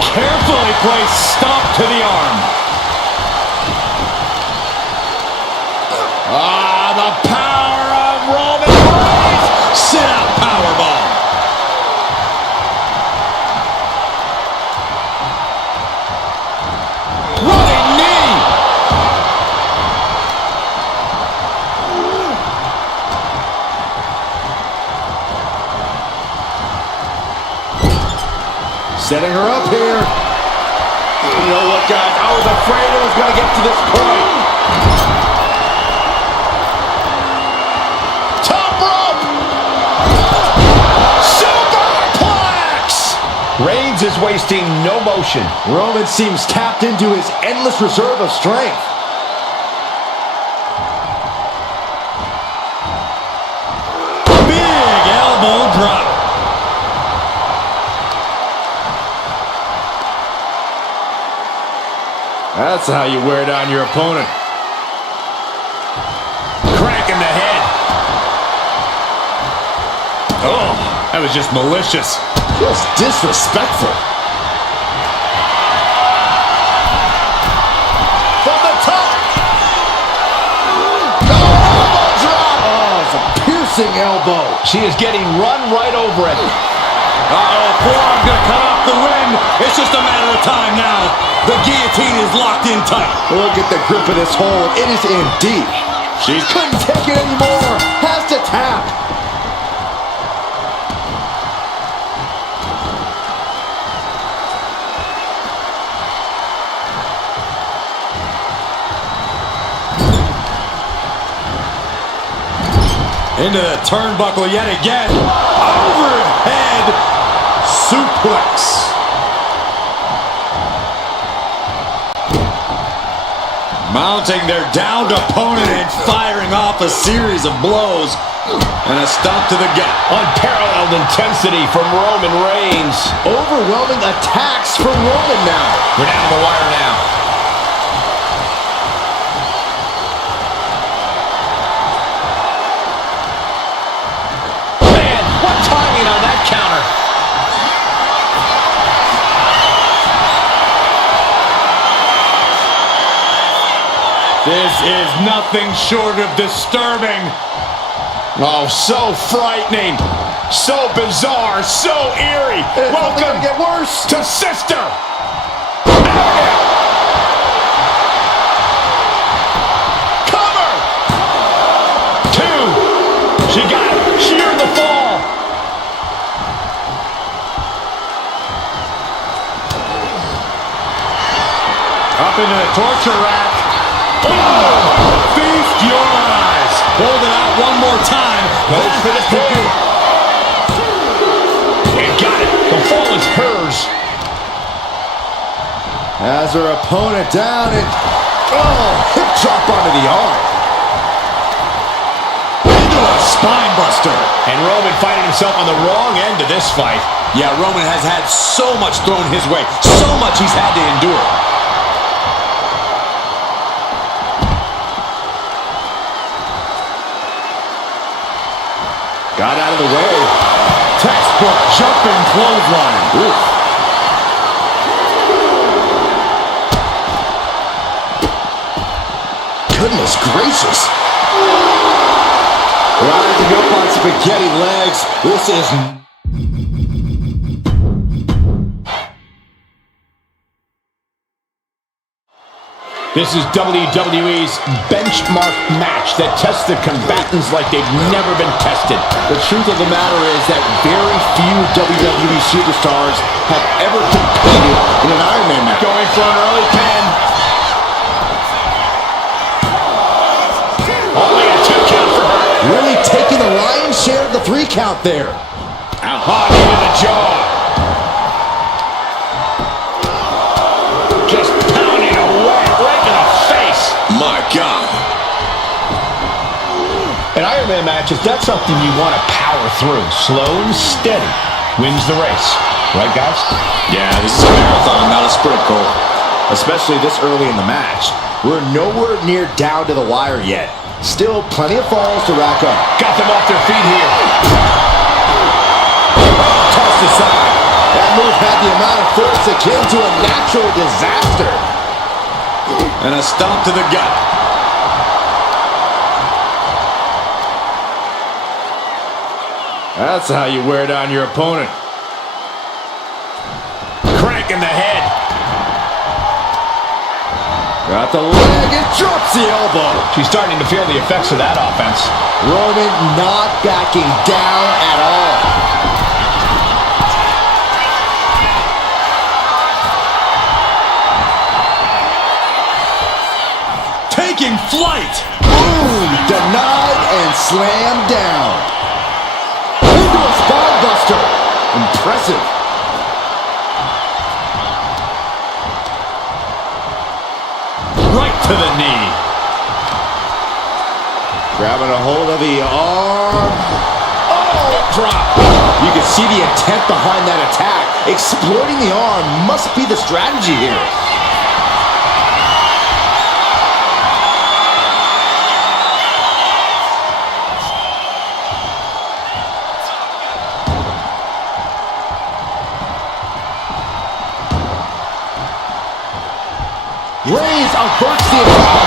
Carefully placed stomp to the arm. The power of Roman Reigns. Sit out powerbomb. Running knee. Setting her up here. You know what, guys? I was afraid it was going to get to this point. Top rope. Superplex. Reigns is wasting no motion. Roman seems tapped into his endless reserve of strength. Big elbow drop. That's how you wear down your opponent. Cracking the head. Oh, that was just malicious. Just disrespectful. From the top. No, elbow drop. Oh, it's a piercing elbow. She is getting run right over it. Uh-oh, forearm's gonna cut off the wind. It's just a matter of time now. The guillotine is locked in tight. Look at the grip of this hold. It is in deep. She Couldn't take it anymore. Has to tap. into the turnbuckle yet again. Overhead suplex. Mounting their downed opponent and firing off a series of blows. And a stomp to the gut. Unparalleled intensity from Roman Reigns. Overwhelming attacks from Roman now. We're down to the wire now. Man, what timing on that counter. This is nothing short of disturbing. Oh, so frightening. So bizarre. So eerie. It's Welcome gonna get worse. to Sister. Cover. 2. She got it. Sheared the fall. Up into the torture rack. Oh! Feast your eyes. Hold it out one more time. Goes for the pin. And got it. The fall is hers. Has her opponent down and hip drop onto the arm. Into a spine buster. And Roman finding himself on the wrong end of this fight. Yeah, Roman has had so much thrown his way. So much he's had to endure. Got out of the way. Textbook jumping clothesline. Oof. Goodness gracious. Rising up on spaghetti legs. This is... This is WWE's benchmark match that tests the combatants like they've never been tested. The truth of the matter is that very few WWE superstars have ever competed in an Iron Man match. Going for an early pin. Only a 2 count for her. Really taking the lion's share of the 3 count there. Hot into the jaw. Just pounding away right to the face. My God, Iron Man matches, that's something you want to power through. Slow and steady wins the race. Right, guys? Yeah, this is a marathon, not a sprint, Cole. Especially this early in the match. We're nowhere near down to the wire yet. Still plenty of falls to rack up. Got them off their feet here. Tossed aside. That move had the amount of force akin to a natural disaster. And a stomp to the gut. That's how you wear down your opponent. Crank in the head. Got the leg and drops the elbow. She's starting to feel the effects of that offense. Roman not backing down at all. Taking flight. Boom! Denied and slammed down. Into a spine buster. Impressive. Right to the knee. Grabbing a hold of the arm. Oh, drop. You can see the intent behind that attack. Exploiting the arm must be the strategy here. Reigns averts the attack.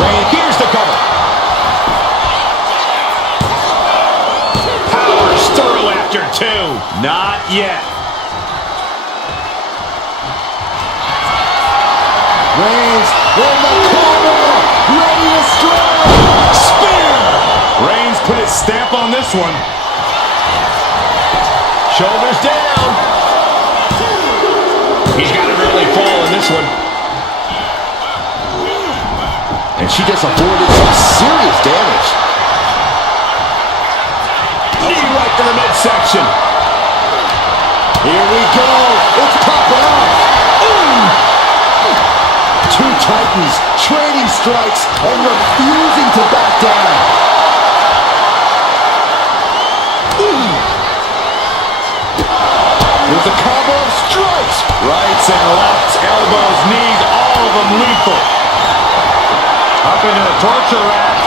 Reigns, here's the cover. Power through after two. Not yet. Reigns in the corner, ready to strike. Spear. Reigns put his stamp on this one. Shoulders down. He's got an early fall in this one. And she just avoided some serious damage. Knee right to the midsection. Here we go. It's popping off. Two titans trading strikes and refusing to back down. There's a combo of strikes. Rights and lefts, elbows, knees, all of them lethal. Up into the torture rack.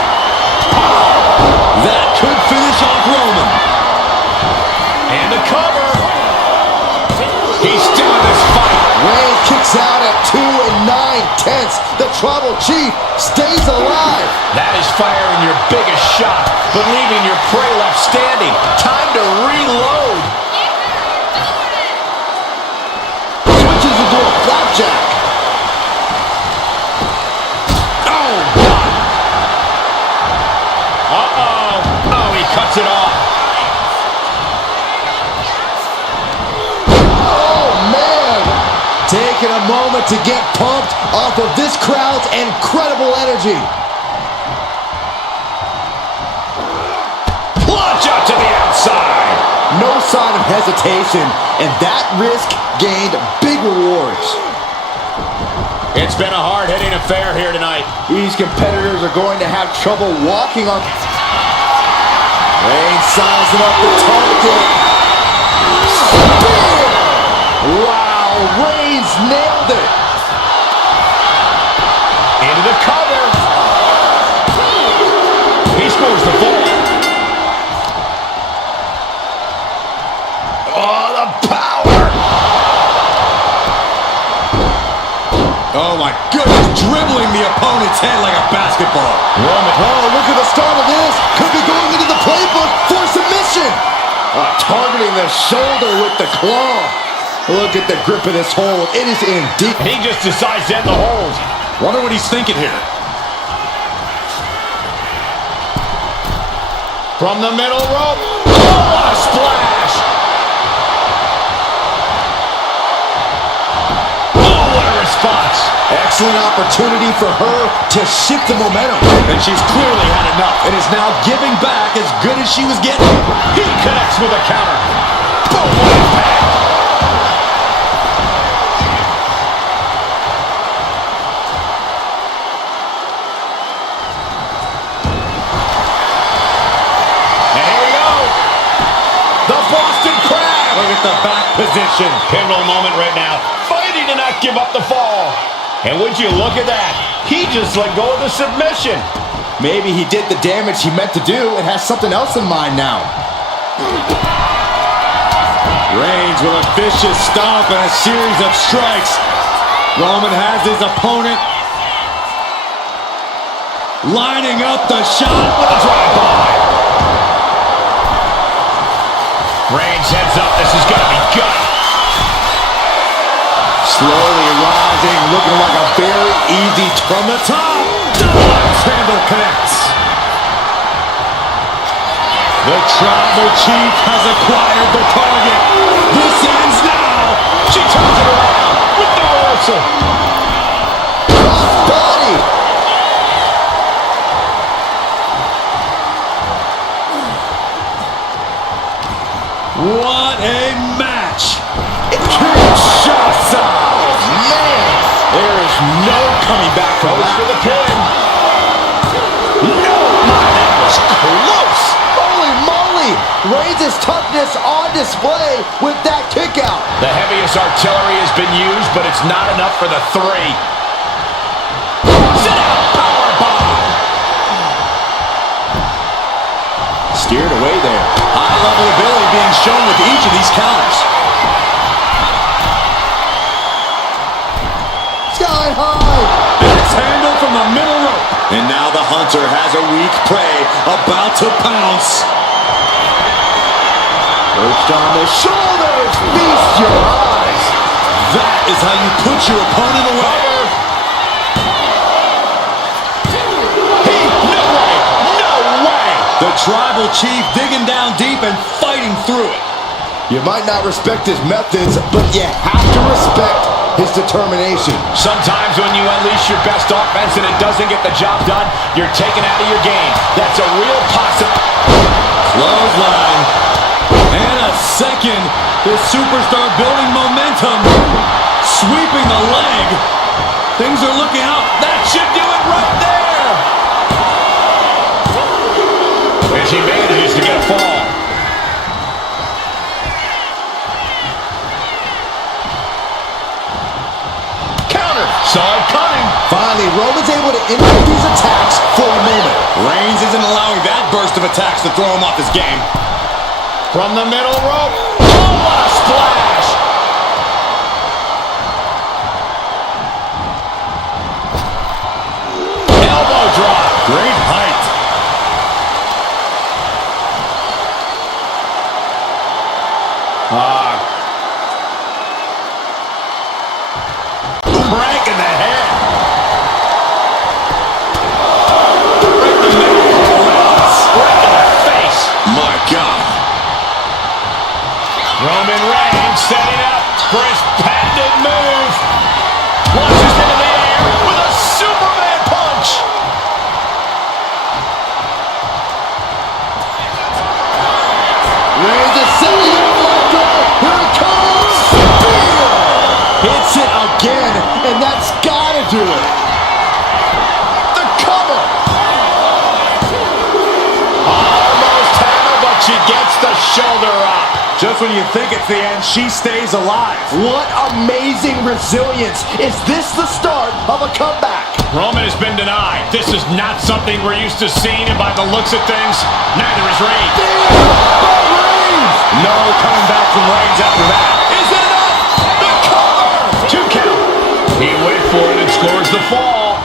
That could finish off Roman. And the cover. He's still in this fight. Reigns kicks out at 2 9/10. The Tribal Chief stays alive. That is firing your biggest shot, but leaving your prey left standing. Time to reload. Switches into a flapjack. Oh, he cuts it off. Oh, man. Taking a moment to get pumped off of this crowd's incredible energy. Launch out to the outside. No sign of hesitation, and that risk gained big rewards. It's been a hard-hitting affair here tonight. These competitors are going to have trouble walking on. Reigns sizing up the target. Spear! Wow, Reigns nailed it. Into the cover. He scores the fall. Oh, the power. Oh my goodness, dribbling the opponent's head like a basketball. Roman. Oh, look at the start of this. Could be going into the playbook for submission. Targeting the shoulder with the claw. Look at the grip of this hold. It is in deep. He just decides to end the hold. Wonder what he's thinking here. From the middle rope. Oh, what a splash. Oh, what a response. Excellent opportunity for her to shift the momentum. And she's clearly had enough and is now giving back as good as she was getting. He connects with a counter. Boom, what impact. with the back position. Pivotal moment right now. Fighting to not give up the fall. And would you look at that? He just let go of the submission. Maybe he did the damage he meant to do and has something else in mind now. Reigns with a vicious stomp and a series of strikes. Roman has his opponent lining up the shot. With a drive-by. Reigns heads up. This is going to be good. Slowly rising, looking like a very easy From the top, Deluxe handle connects. The Tribal Chief has acquired the target. This ends now. She turns it around with the reversal. body. What a match. Kinshasa. Man, There is no coming back from that. For the pin. No, my, that was close. holy moly. Reigns' toughness on display with that kick out. The heaviest artillery has been used, but it's not enough for the three. Sit out, powerbomb. Steered away there. High-level ability being shown with each of these counters. Sky high. It's handled from the middle rope. And now the Hunter has a weak prey about to pounce. Perched on the shoulders. Feast your eyes. That is how you put your opponent away. No way. No way. The Tribal Chief digging down deep and fighting through it. You might not respect his methods, but you have to respect his determination. Sometimes when you unleash your best offense and it doesn't get the job done, you're taken out of your game. That's a real possibility. Clothesline. And a second. This superstar building momentum. Sweeping the leg. Things are looking out. That should do it right there. And she manages to get a fall. Counter. Saw it coming. Finally, Roman's able to interrupt these attacks for a moment. Reigns isn't allowing that burst of attacks to throw him off his game. From the middle rope. Oh, what a splash. Elbow drop. Great height. Crank in the head. Right in the face. My God. Roman Reigns setting up for his patented move. Launches into the air with a Superman punch. Reigns is setting up left hook. Here it comes. Spear. Hits it again, and that's gotta do it. The cover. Almost had her, but she gets the shoulder up. Just when you think it's the end, she stays alive. What amazing resilience. Is this the start of a comeback? Roman has been denied. This is not something we're used to seeing, and by the looks of things, neither is Reigns. No coming back from Reigns after that. Is it enough? The cover! 2 count. He went for it and scores the fall.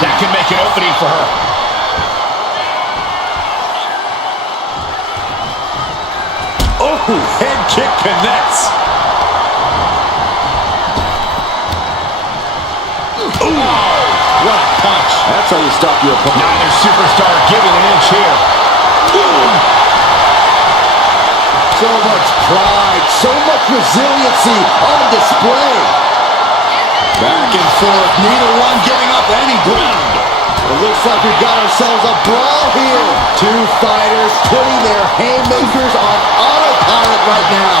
That can make an opening for her. Oh, head kick connects. Ooh, what a punch. That's how you stop your opponent. Neither superstar giving an inch here. So much pride, so much resiliency on display. Back and forth, neither one giving up any ground. It looks like we've got ourselves a brawl here. Two fighters putting their haymakers on autopilot right now.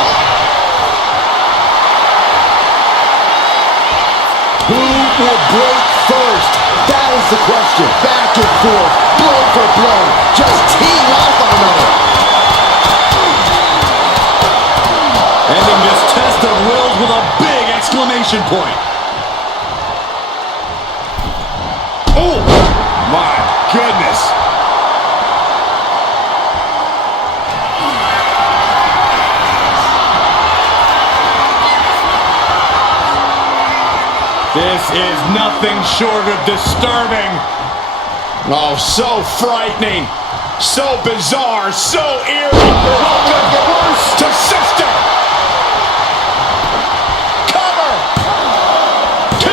Who will break first? That is the question. Back and forth, blow for blow, just teeing off on another. exclamation point. Oh, my goodness. This is nothing short of disturbing. Oh, so frightening. So bizarre. So eerie. Welcome get worse to sister. Cover. 2.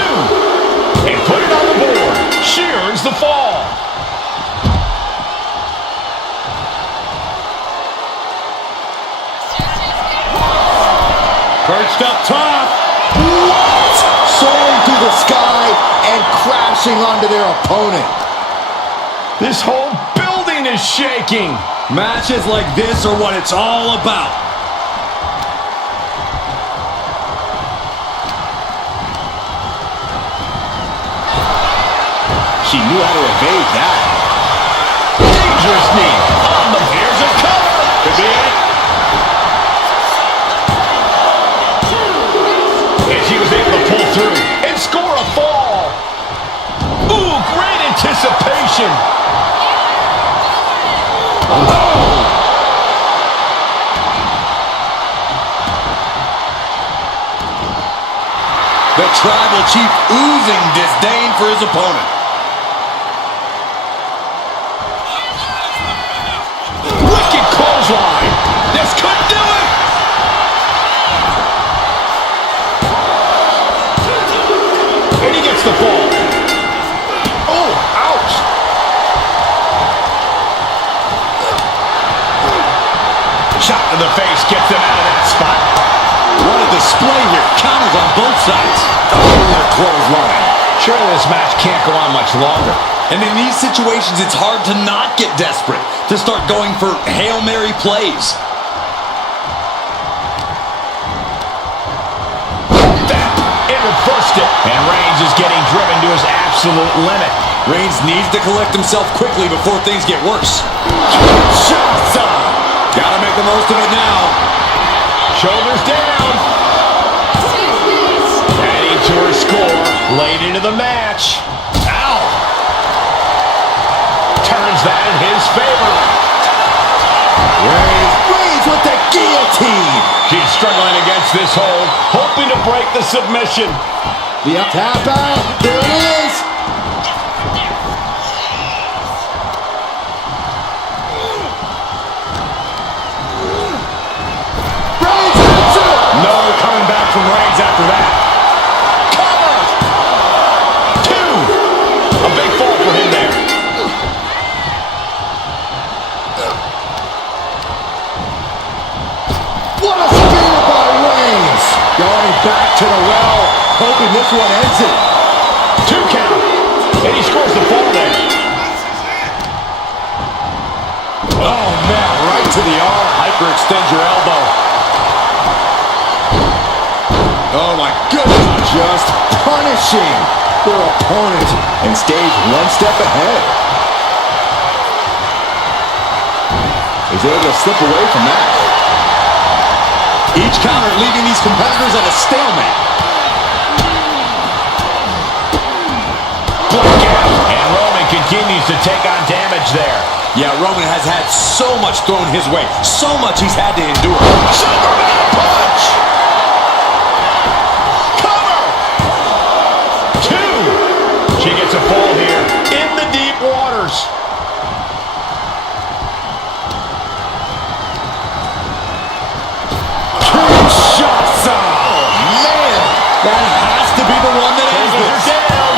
And put it on the board. Shears the fall. Perched up top. What? Soaring through the sky and crashing onto their opponent. This whole building is shaking. Matches like this are what it's all about. She knew how to evade that. Dangerous knee. On the here's a cover. Could be it. And she was able to pull through and score a fall. Ooh, great anticipation. The tribal chief oozing disdain for his opponent. Wicked clothesline. This could do it. And he gets the ball. Oh, ouch. Shot to the face gets them out of that spot. What a display here. Counters on both sides. Oh, clothesline. Surely this match can't go on much longer. And in these situations, it's hard to not get desperate, to start going for Hail Mary plays. It reversed it. And Reigns is getting driven to his absolute limit. Reigns needs to collect himself quickly before things get worse. Gotta make the most of it now. Shoulders down. Adding to her score. Late into the match. Ow. Turns that in his favor. Reigns with the guillotine. She's struggling against this hold, hoping to break the submission. The up tap out. There it is. Reigns hits it. No coming back from Reigns after that. Cover. 2. A big fall for him there. What a spear by Reigns. Going back to the well, hoping this one ends it. 2 count. And he scores the fall there. Oh, man, right to the arm. Hyperextend your elbow. Oh, my goodness. Just punishing their opponent and stays one step ahead. Is able to slip away from that. Each counter leaving these competitors at a stalemate. And Roman continues to take on damage there. Yeah, Roman has had so much thrown his way. So much he's had to endure. Superman punch! Cover! 2. She gets a fall here in the deep waters. Shots! Oh, man! That has to be the one that ends Shoulders this. are down.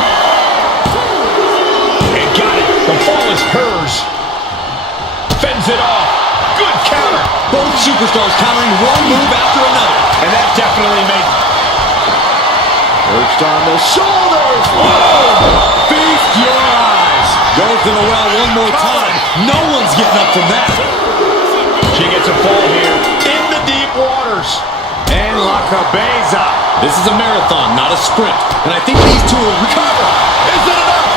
And got it. The fall is hers. Fends it off. Good counter. Both superstars countering one move after another. And that definitely made... Perched on the shoulders. Feast your eyes. Goes to the well one more time. No one's getting up from that. She gets a fall here in the deep waters. And La Cabeza. This is a marathon, not a sprint. And I think these two will recover. Is it enough?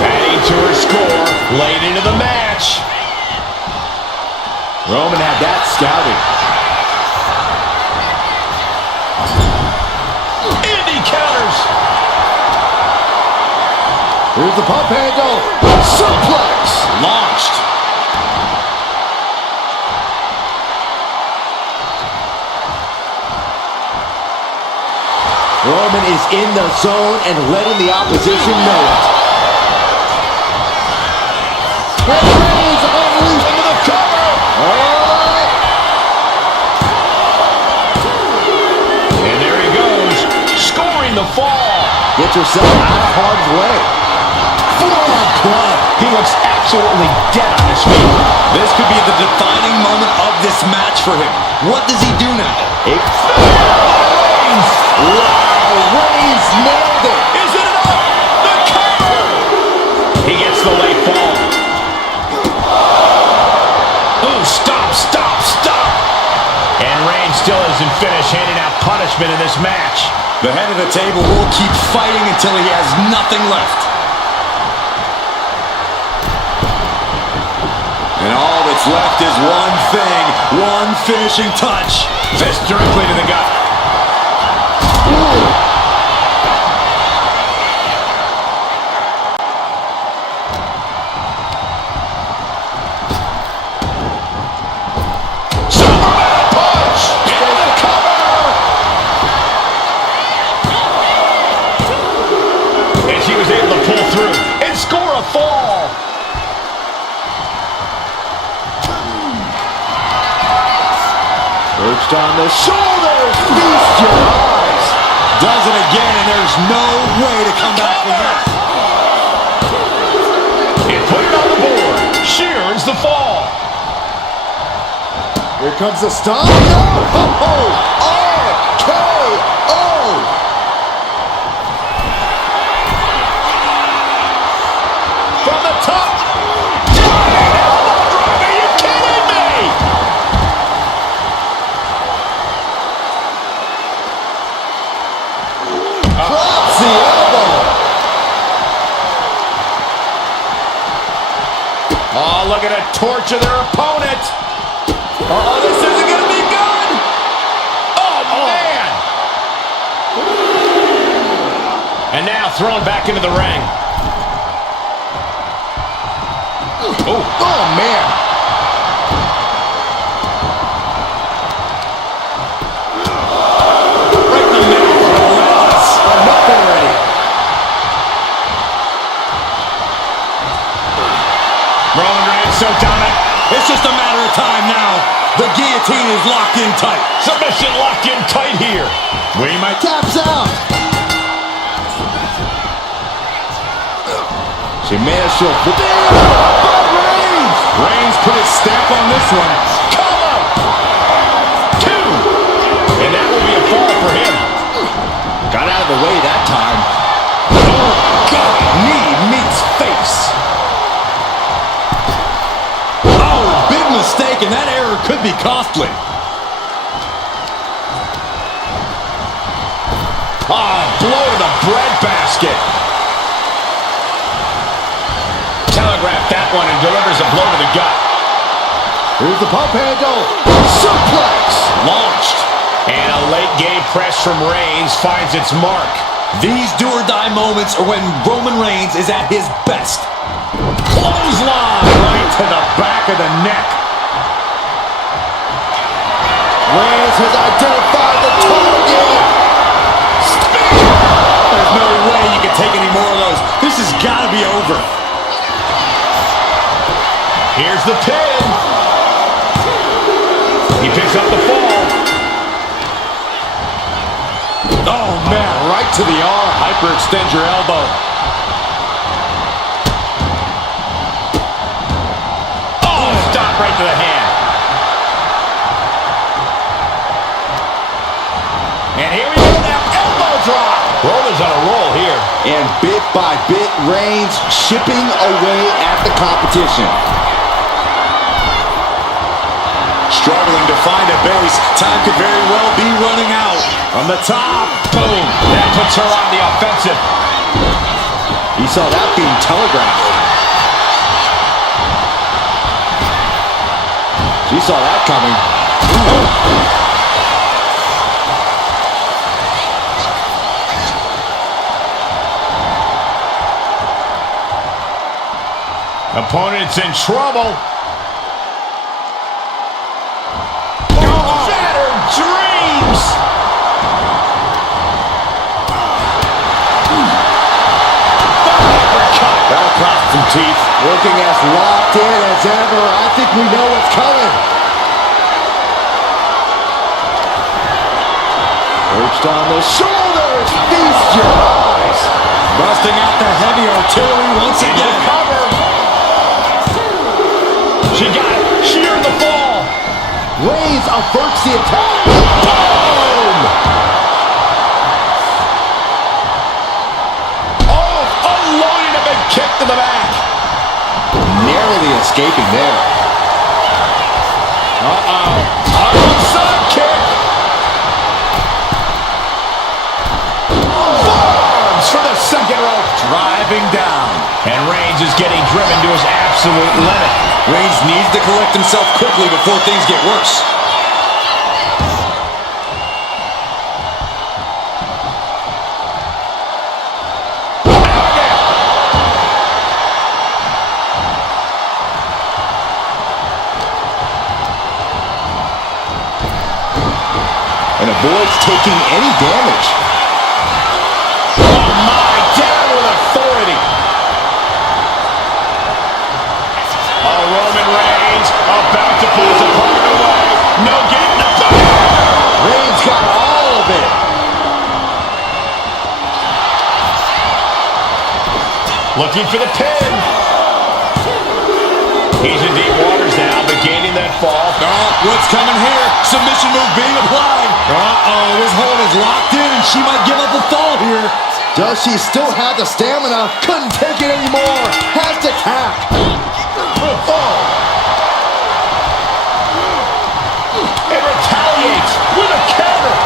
Adding to her score late into the match. Roman had that scouted. And he counters. Here's the pump handle. Suplex. Launched. Roman is in the zone and letting the opposition know it. And Reigns unleashed into the cover. Oh. And there he goes, scoring the fall. Get yourself out of harm's way. Forearm club. He looks absolutely dead on his feet. This could be the defining moment of this match for him. What does he do now? Wow, Reigns nailed it. Is it enough? The cover! He gets the late fall. Oh, stop, stop, stop! And Reigns still isn't finished handing out punishment in this match. The head of the table will keep fighting until he has nothing left. And all that's left is one thing, one finishing touch. Fist directly to the gut. Superman punch! And the cover! And she was able to pull through and score a fall. Perched on the shoulders. Feast your eyes. Does it again, and there's no way to come back from that. And put it on the board. She earns the fall. Here comes the stomp. No! RKO! From the top. Diving elbow drop. Are you kidding me? Drops the elbow. Oh, look at it torture their opponent. Oh, this isn't going to be good. Oh, man. And now thrown back into the ring. Oh, man. Right in the middle. Relentless. Enough already. Roman Reigns so dominant. It's just a matter of time now. The guillotine is locked in tight. Submission locked in tight here. We might Taps out. She managed to but Reigns. Reigns put his stamp on this one. Cover. 2. And that will be a fall for him. Got out of the way that time. Oh, God. Knee meets face. Oh, big mistake, and that error could be costly. Ah, blow to the breadbasket. Telegraphed that one and delivers a blow to the gut. Here's the pump handle. Suplex. Launched. And a late game press from Reigns finds its mark. These do-or-die moments are when Roman Reigns is at his best. Clothesline right to the back of the neck. Reigns has identified the target. There's no way you can take any more of those. This has got to be over. Here's the pin. He picks up the fall. Oh, man, right to the arm. Hyperextend your elbow. Oh, stop right to the hand. And here we go now, elbow drop. Roman's on a roll here. And bit by bit, Reigns chipping away at the competition. Struggling to find a base. Time could very well be running out. From the top, boom. That puts her on the offensive. You saw that being telegraphed. She saw that coming. Opponent's in trouble. Shattered dreams. That'll cost some teeth. Looking as locked in as ever. I think we know what's coming. Perched on the shoulders. Feast your eyes. Busting out the heavy artillery once again. Cover. She got it. She earned the fall. Reigns averts the attack. Boom! Oh, unloading a big kick to the back. Narrowly escaping there. Outside kick. Forearms for the second rope. Driving down. And Reigns is getting driven to his absolute limit. Reigns needs to collect himself quickly before things get worse. And avoids taking any damage. Oh my, down with authority. Oh, Roman Reigns about to pull his opponent away. No getting the back. Reigns got all of it. Looking for the pin. He's in deep waters now, but gaining that fall. Oh, what's coming here? Submission move being applied. Uh-oh, this hold is locked in, and she might give up a fall here. Does she still have the stamina? Couldn't take it anymore. Has to tap. And retaliates with a counter.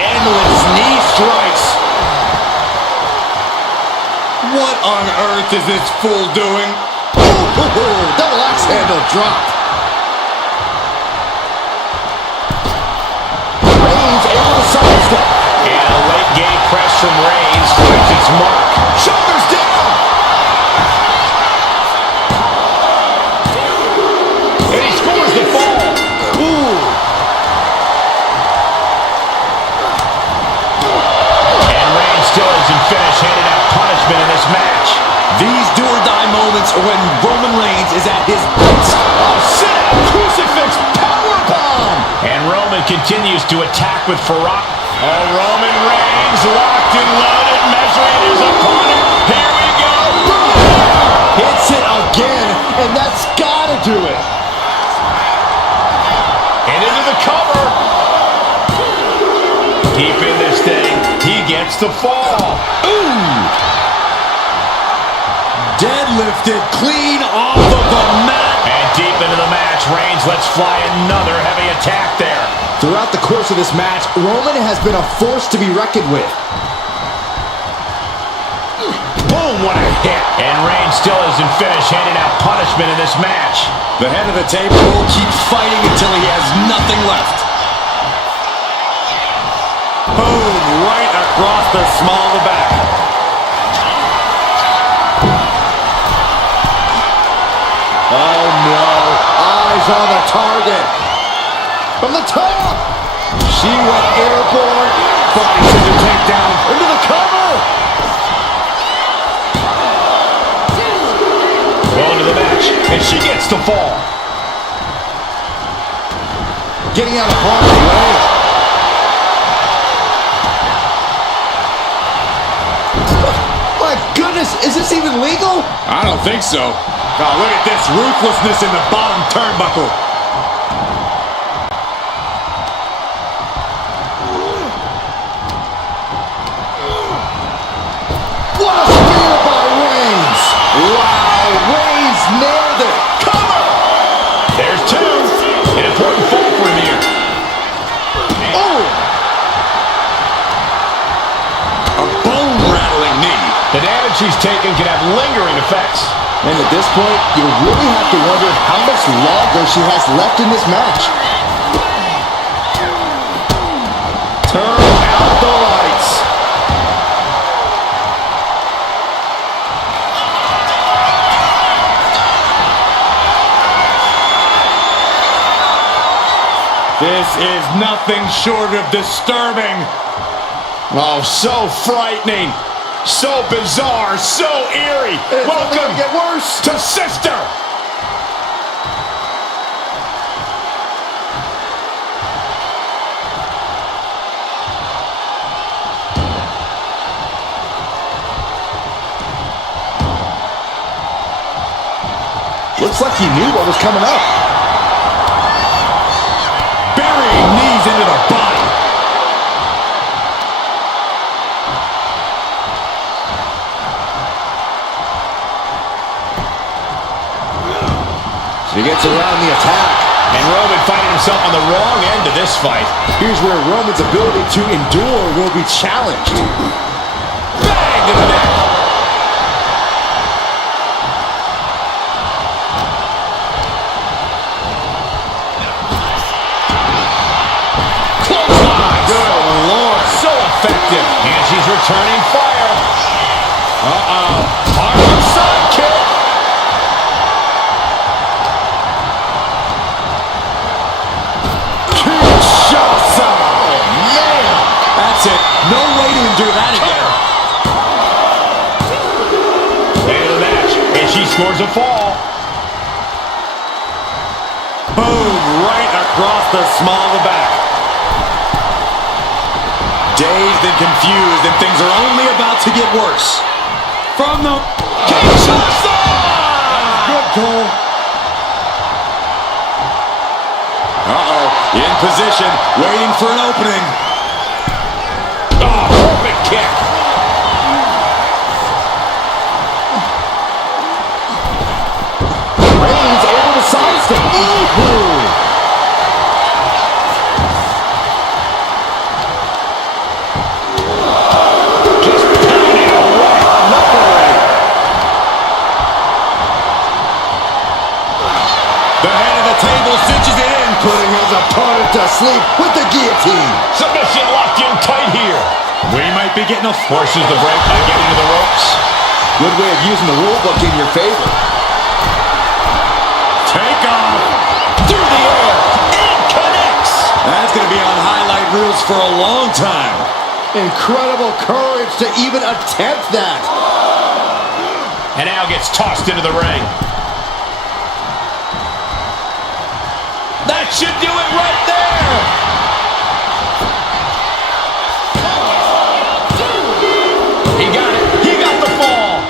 Endless knee strikes. What on earth is this fool doing? Double axe handle drop. Reigns able to sidestep. And a late game press from Reigns finds its mark. Shoulders down. And he scores the fall. Ooh. And Reigns still isn't finished, handing out punishment in this match. These do-or-die moments are when Roman Reigns is at his best. Oh, sit-out crucifix powerbomb. And Roman continues to attack with ferocity. Oh, Roman Reigns locked and loaded, measuring his opponent. Here we go. Hits it again, and that's gotta do it. And into the cover. Deep in this thing, he gets the fall. Ooh. Deadlifted clean off of the mat. And deep into the match, Reigns lets fly another heavy attack there. Throughout the course of this match, Roman has been a force to be reckoned with. Boom, what a hit. And Reigns still isn't finished, handing out punishment in this match. The head of the table will keep fighting until he has nothing left. Boom, right across the small of the back. Oh no, eyes on the target. From the top. She went airborne. Fighting to the takedown. Into the cover. Well into the match, and she gets the fall. Getting out of harm's way. My goodness, is this even legal? I don't think so. Oh, look at this ruthlessness in the bottom turnbuckle. What a spear by Reigns. Wow, Reigns nailed it. Cover! There's two. An important fall for him here. Oh! A bone-rattling knee. The damage he's taken can have lingering effects. And at this point, you really have to wonder how much longer she has left in this match. Turn out the lights. This is nothing short of disturbing. Oh, so frightening. So bizarre, so eerie. It's Welcome only gonna get worse. to Sister. Looks like he knew what was coming up. Burying knees into the body. He gets around the attack. And Roman finding himself on the wrong end of this fight. Here's where Roman's ability to endure will be challenged. Bang to the neck. Clothesline. Good Lord. So effective. And she's returning fire. Arm side kick. That's it. No way to endure that again. End of the match. And she scores a fall. Boom, right across the small of the back. Dazed and confused, and things are only about to get worse. From the Kinshasa! Good goal. Uh-oh, in position, waiting for an opening. Oh, perfect kick. Reigns able to sidestep. Ooh. Just pounding away. Knuckle. The head of the table cinches it in. Putting his opponent to sleep with the guillotine. Submission locked in tight here. We might be getting a Forces the break by getting to the ropes. Good way of using the rule book in your favor. take off. Through the air. And connects. That's going to be on highlight reels for a long time. Incredible courage to even attempt that. And now gets tossed into the ring. That should do it right there. He got it. He got the fall.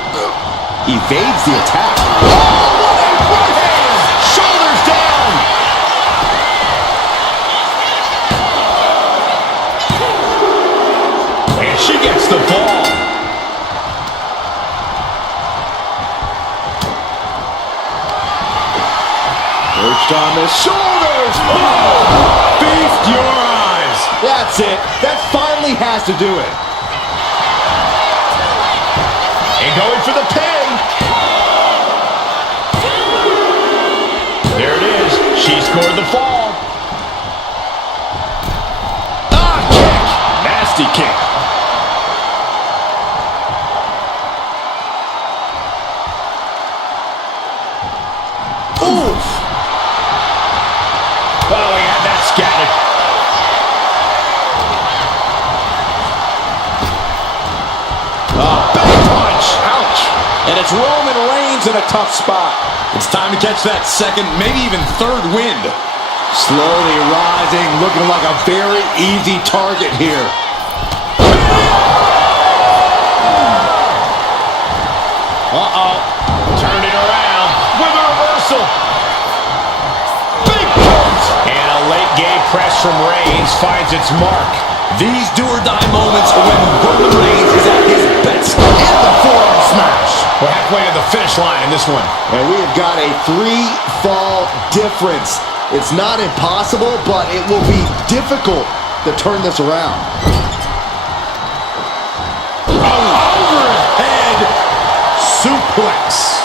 Evades the attack. Oh, what a right hand. Shoulders down. And she gets the fall. Perched on the shoulders. Oh, feast your eyes. That's it. That finally has to do it. And going for the pin. There it is. She scored the fall. Ah, kick. Nasty kick. Oof. Oh, he had that scattered. Oh, big punch. Ouch. And it's Roman Reigns in a tough spot. It's time to catch that second, maybe even third wind. Slowly rising, looking like a very easy target here. Uh-oh. Turn it around with a reversal. Big punch. And a late game press from Reigns finds its mark. These do-or-die moments when Roman Reigns is at his best. And the forearm smash. We're halfway to the finish line in this one. And we have got a 3-fall difference. It's not impossible, but it will be difficult to turn this around. Overhead suplex.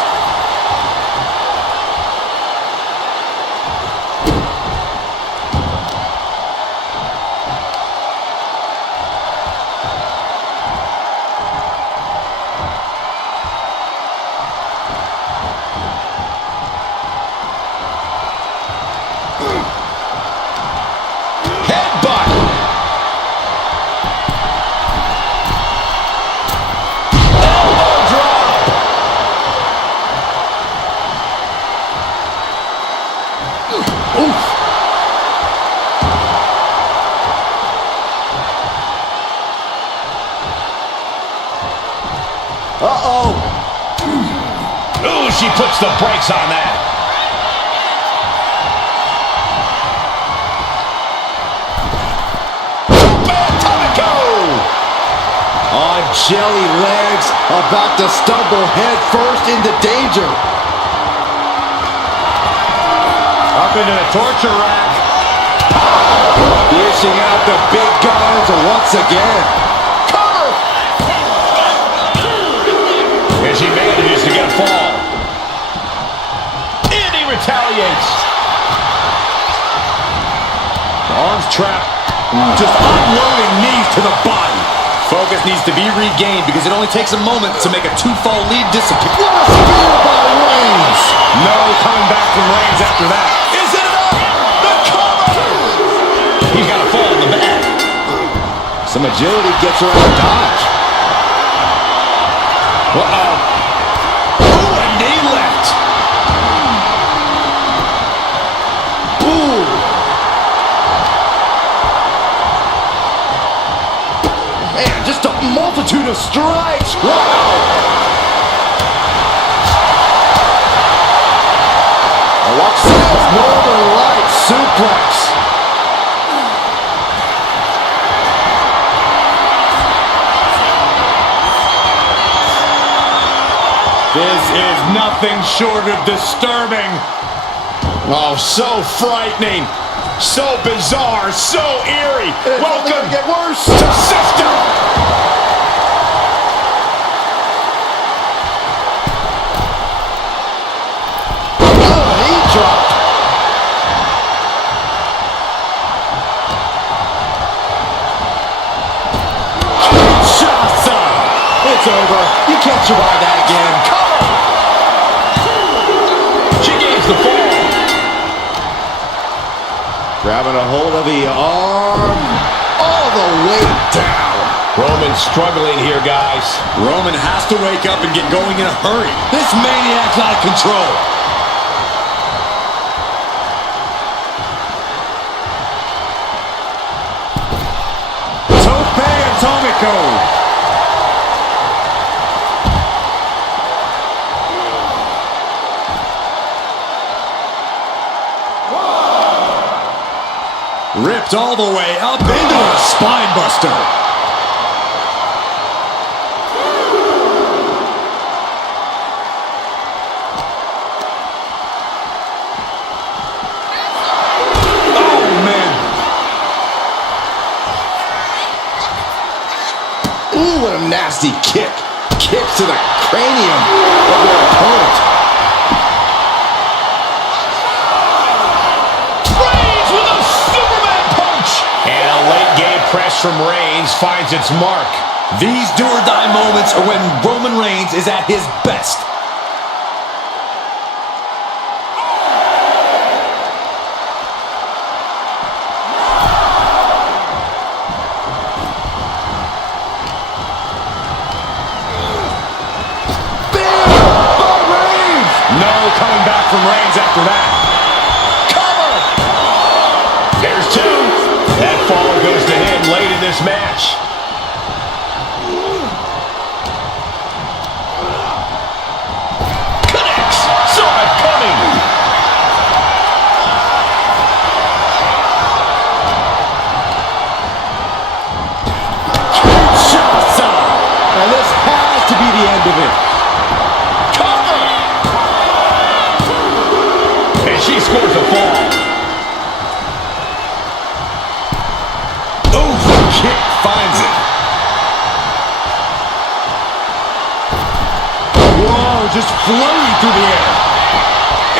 Uh-oh. Ooh, she puts the brakes on that. On jelly legs, about to stumble head first into danger. Up into the torture rack. Dishing out the big guns once again. Cover! And she manages to get a fall. And he retaliates. Arms trapped. Just unloading knees to the body. Focus needs to be regained because it only takes a moment to make a two-fall lead disappear. What a spear by Reigns! No coming back from Reigns after that. Is it enough? The cover! He's got a fall in the back. Some agility gets her out of dodge. Uh-oh. Ooh, a knee left. Boom! Man, just a multitude of strikes. Wow! Watch this Northern Lights suplex. This is nothing short of disturbing. Oh, so frightening. So bizarre. So eerie. It's Welcome gonna get worse. to System. He dropped. Kinshasa. It's over. You can't survive that again. She gains the fall. Grabbing a hold of the arm. All the way down. Roman's struggling here, guys. Roman has to wake up and get going in a hurry. This maniac's out of control. Tope Atomico. Ripped all the way up into a spine buster. Oh, man. Ooh, what a nasty kick. Kicks to the cranium of their opponent. Reigns with a Superman punch. And a late game press from Reigns finds its mark. These do-or-die moments are when Roman Reigns is at his best. No coming back from Reigns after that. Cover. There's two. That fall goes to him late in this match. Connects. Saw it coming. Kinshasa. And this has to be the end of it. She scores a fall. Oh, the kick finds it. Whoa, just floating through the air.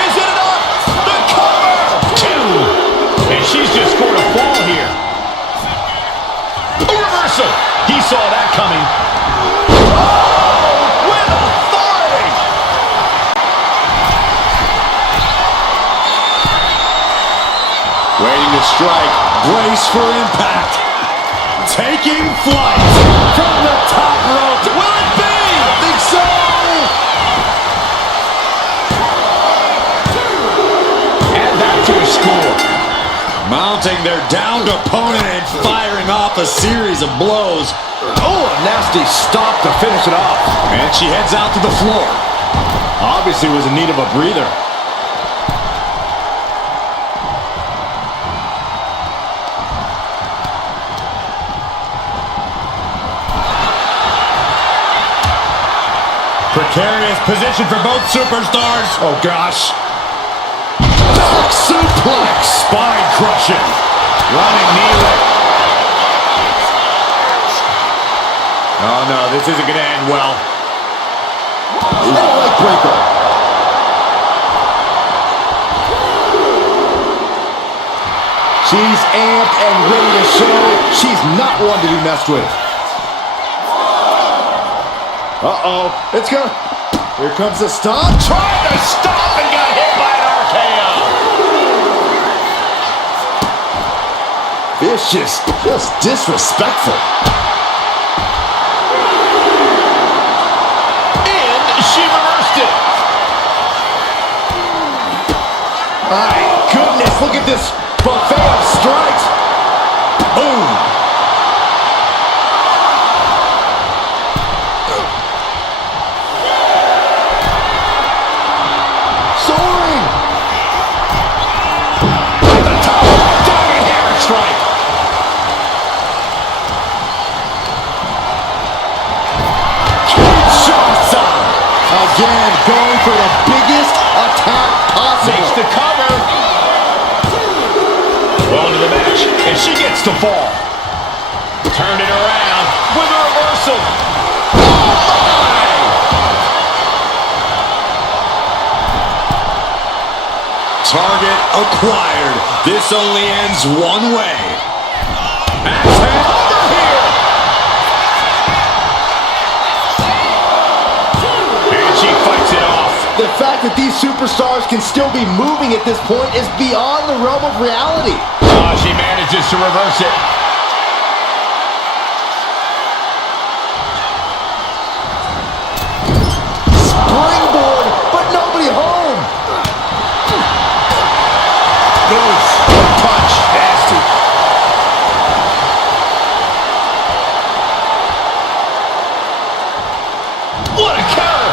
Is it enough? The cover! Two. And she's just scored a fall here. A reversal. He saw that coming. Oh, with authority. Waiting to strike. Brace for impact. Taking flight from the top rope. Will it be? I think so. Add that to a score. Mounting their downed opponent and firing off a series of blows. Oh, a nasty stop to finish it off. And she heads out to the floor. Obviously was in need of a breather. Precarious position for both superstars. Oh, gosh. Back suplex. Spine crushing. Running knee lick. Oh, no, this isn't going to end well. And a leg breaker. She's amped and ready to show she's not one to be messed with. Uh-oh. It's gonna... Here comes the stop. Trying to stop and got hit by an RKO. Vicious. Just disrespectful. And she reversed it. My goodness, look at this buffet of strikes. Boom. Soaring. At the top. Diving hammer strike. Kinshasa. Again, going for the biggest attack possible. Makes the cover. Well into the match, and she gets the fall. Turn it around with a reversal. Oh, my! Target acquired. This only ends one way. Axe handle over here. And she fights it off. The fact that these superstars can still be moving at this point is beyond the realm of reality. Oh, she manages to reverse it. Springboard, but nobody home. Moves. Punch. Nasty. What a counter.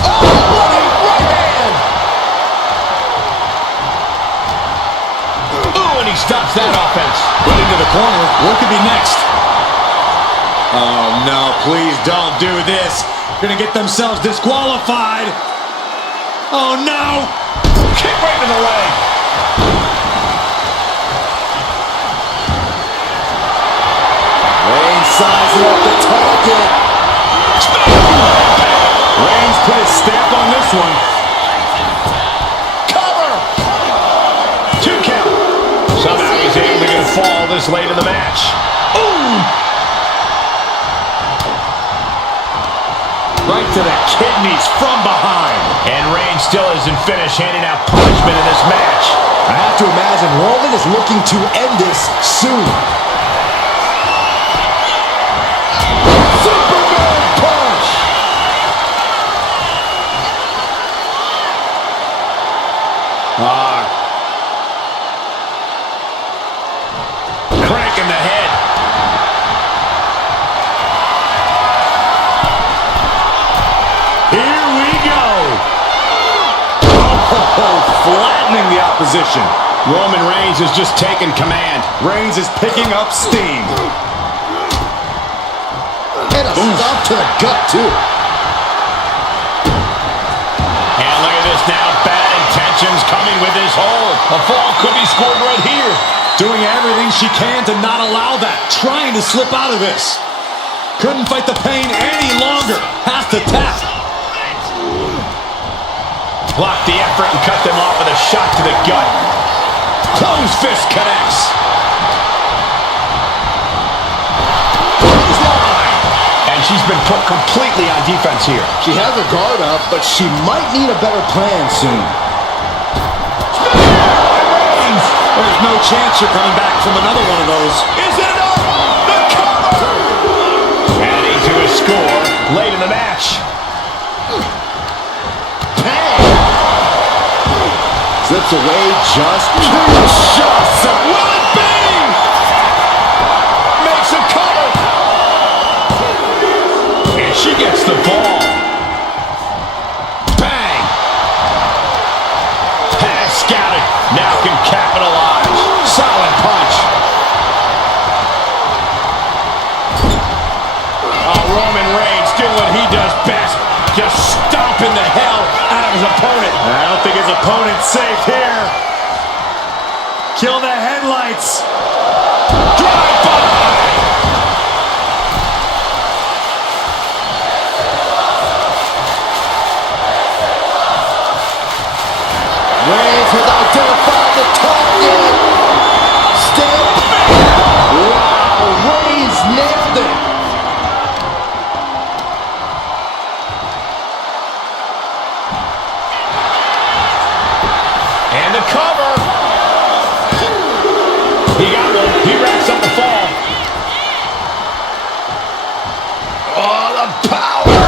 Oh, bloody right hand. Ooh, and he stops that offense. Put into the corner. What could be next? Oh, no, please don't do this. Gonna get themselves disqualified. Oh, no. Kick right to the leg. Reigns sizing up the target. Reigns put his stamp on this one. Cover. 2 count. Somehow he's able to get a fall this late in the match. Ooh. Right to the kidneys from behind. And Reigns still isn't finished handing out punishment in this match. I have to imagine Roman is looking to end this soon. Superman punch! Crank in the head. Here we go. Oh, flattening the opposition. Roman Reigns has just taken command. Reigns is picking up steam. And a stop to the gut, too. And look at this now. Bad intentions coming with this hold. A fall could be scored right here. Doing everything she can to not allow that. Trying to slip out of this. Couldn't fight the pain any longer. Has to tap. Block the effort and cut them off with a shot to the gut. Closed fist connects. And she's been put completely on defense here. She has her guard up, but she might need a better plan soon. There's no chance you're coming back from another one of those. Is it enough? The cover! Adding to his score late in the match. Slips away just Kinshasa. don't think his opponent's safe here. Kill the headlights. Drive by. Reigns has identified the target. Step. Wow, Reigns nailed it. And the cover. He got one. He wraps up the fall. Oh, the power.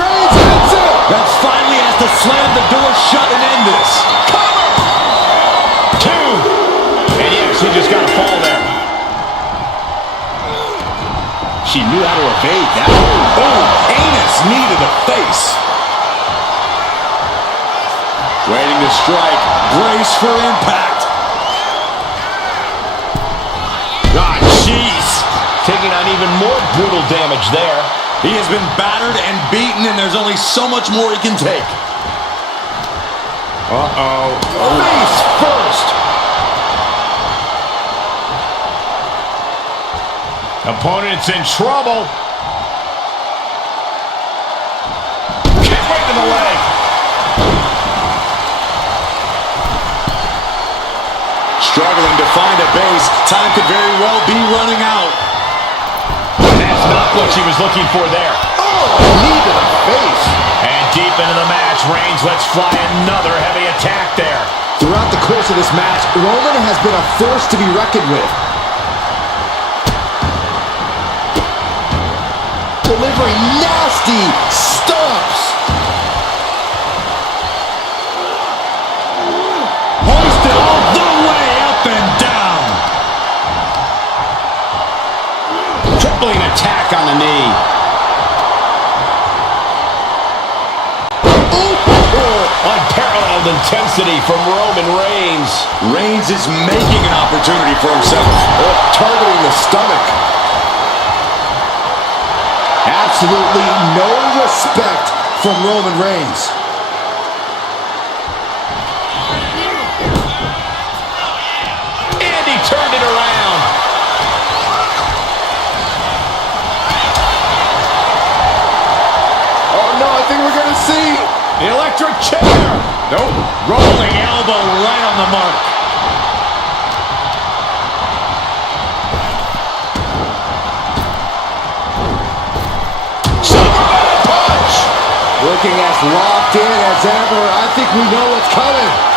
Reigns hits it. That finally has to slam the door shut and end this. Cover. Two. And yes, he just got a fall there. She knew how to evade that. Boom! Heinous knee to the face. Waiting to strike. Brace for impact. God, jeez. Taking on even more brutal damage there. He has been battered and beaten, and there's only so much more he can take. Uh-oh. Face first. Opponent's in trouble. Kick right to the leg. Struggling to find a base. Time could very well be running out. That's not what she was looking for there. Oh, knee to the face. And deep into the match, Reigns lets fly another heavy attack there. Throughout the course of this match, Roman has been a force to be reckoned with. Delivering nasty stomps. Hoisted all the way up and down. Tripling attack on the knee. Unparalleled intensity from Roman Reigns. Reigns is making an opportunity for himself. Targeting the stomach. Absolutely no respect from Roman Reigns. And he turned it around. Oh no, I think we're gonna see. The electric chair. Nope. Rolling elbow right on the mark. Superman punch. Looking as locked in as ever. I think we know what's coming.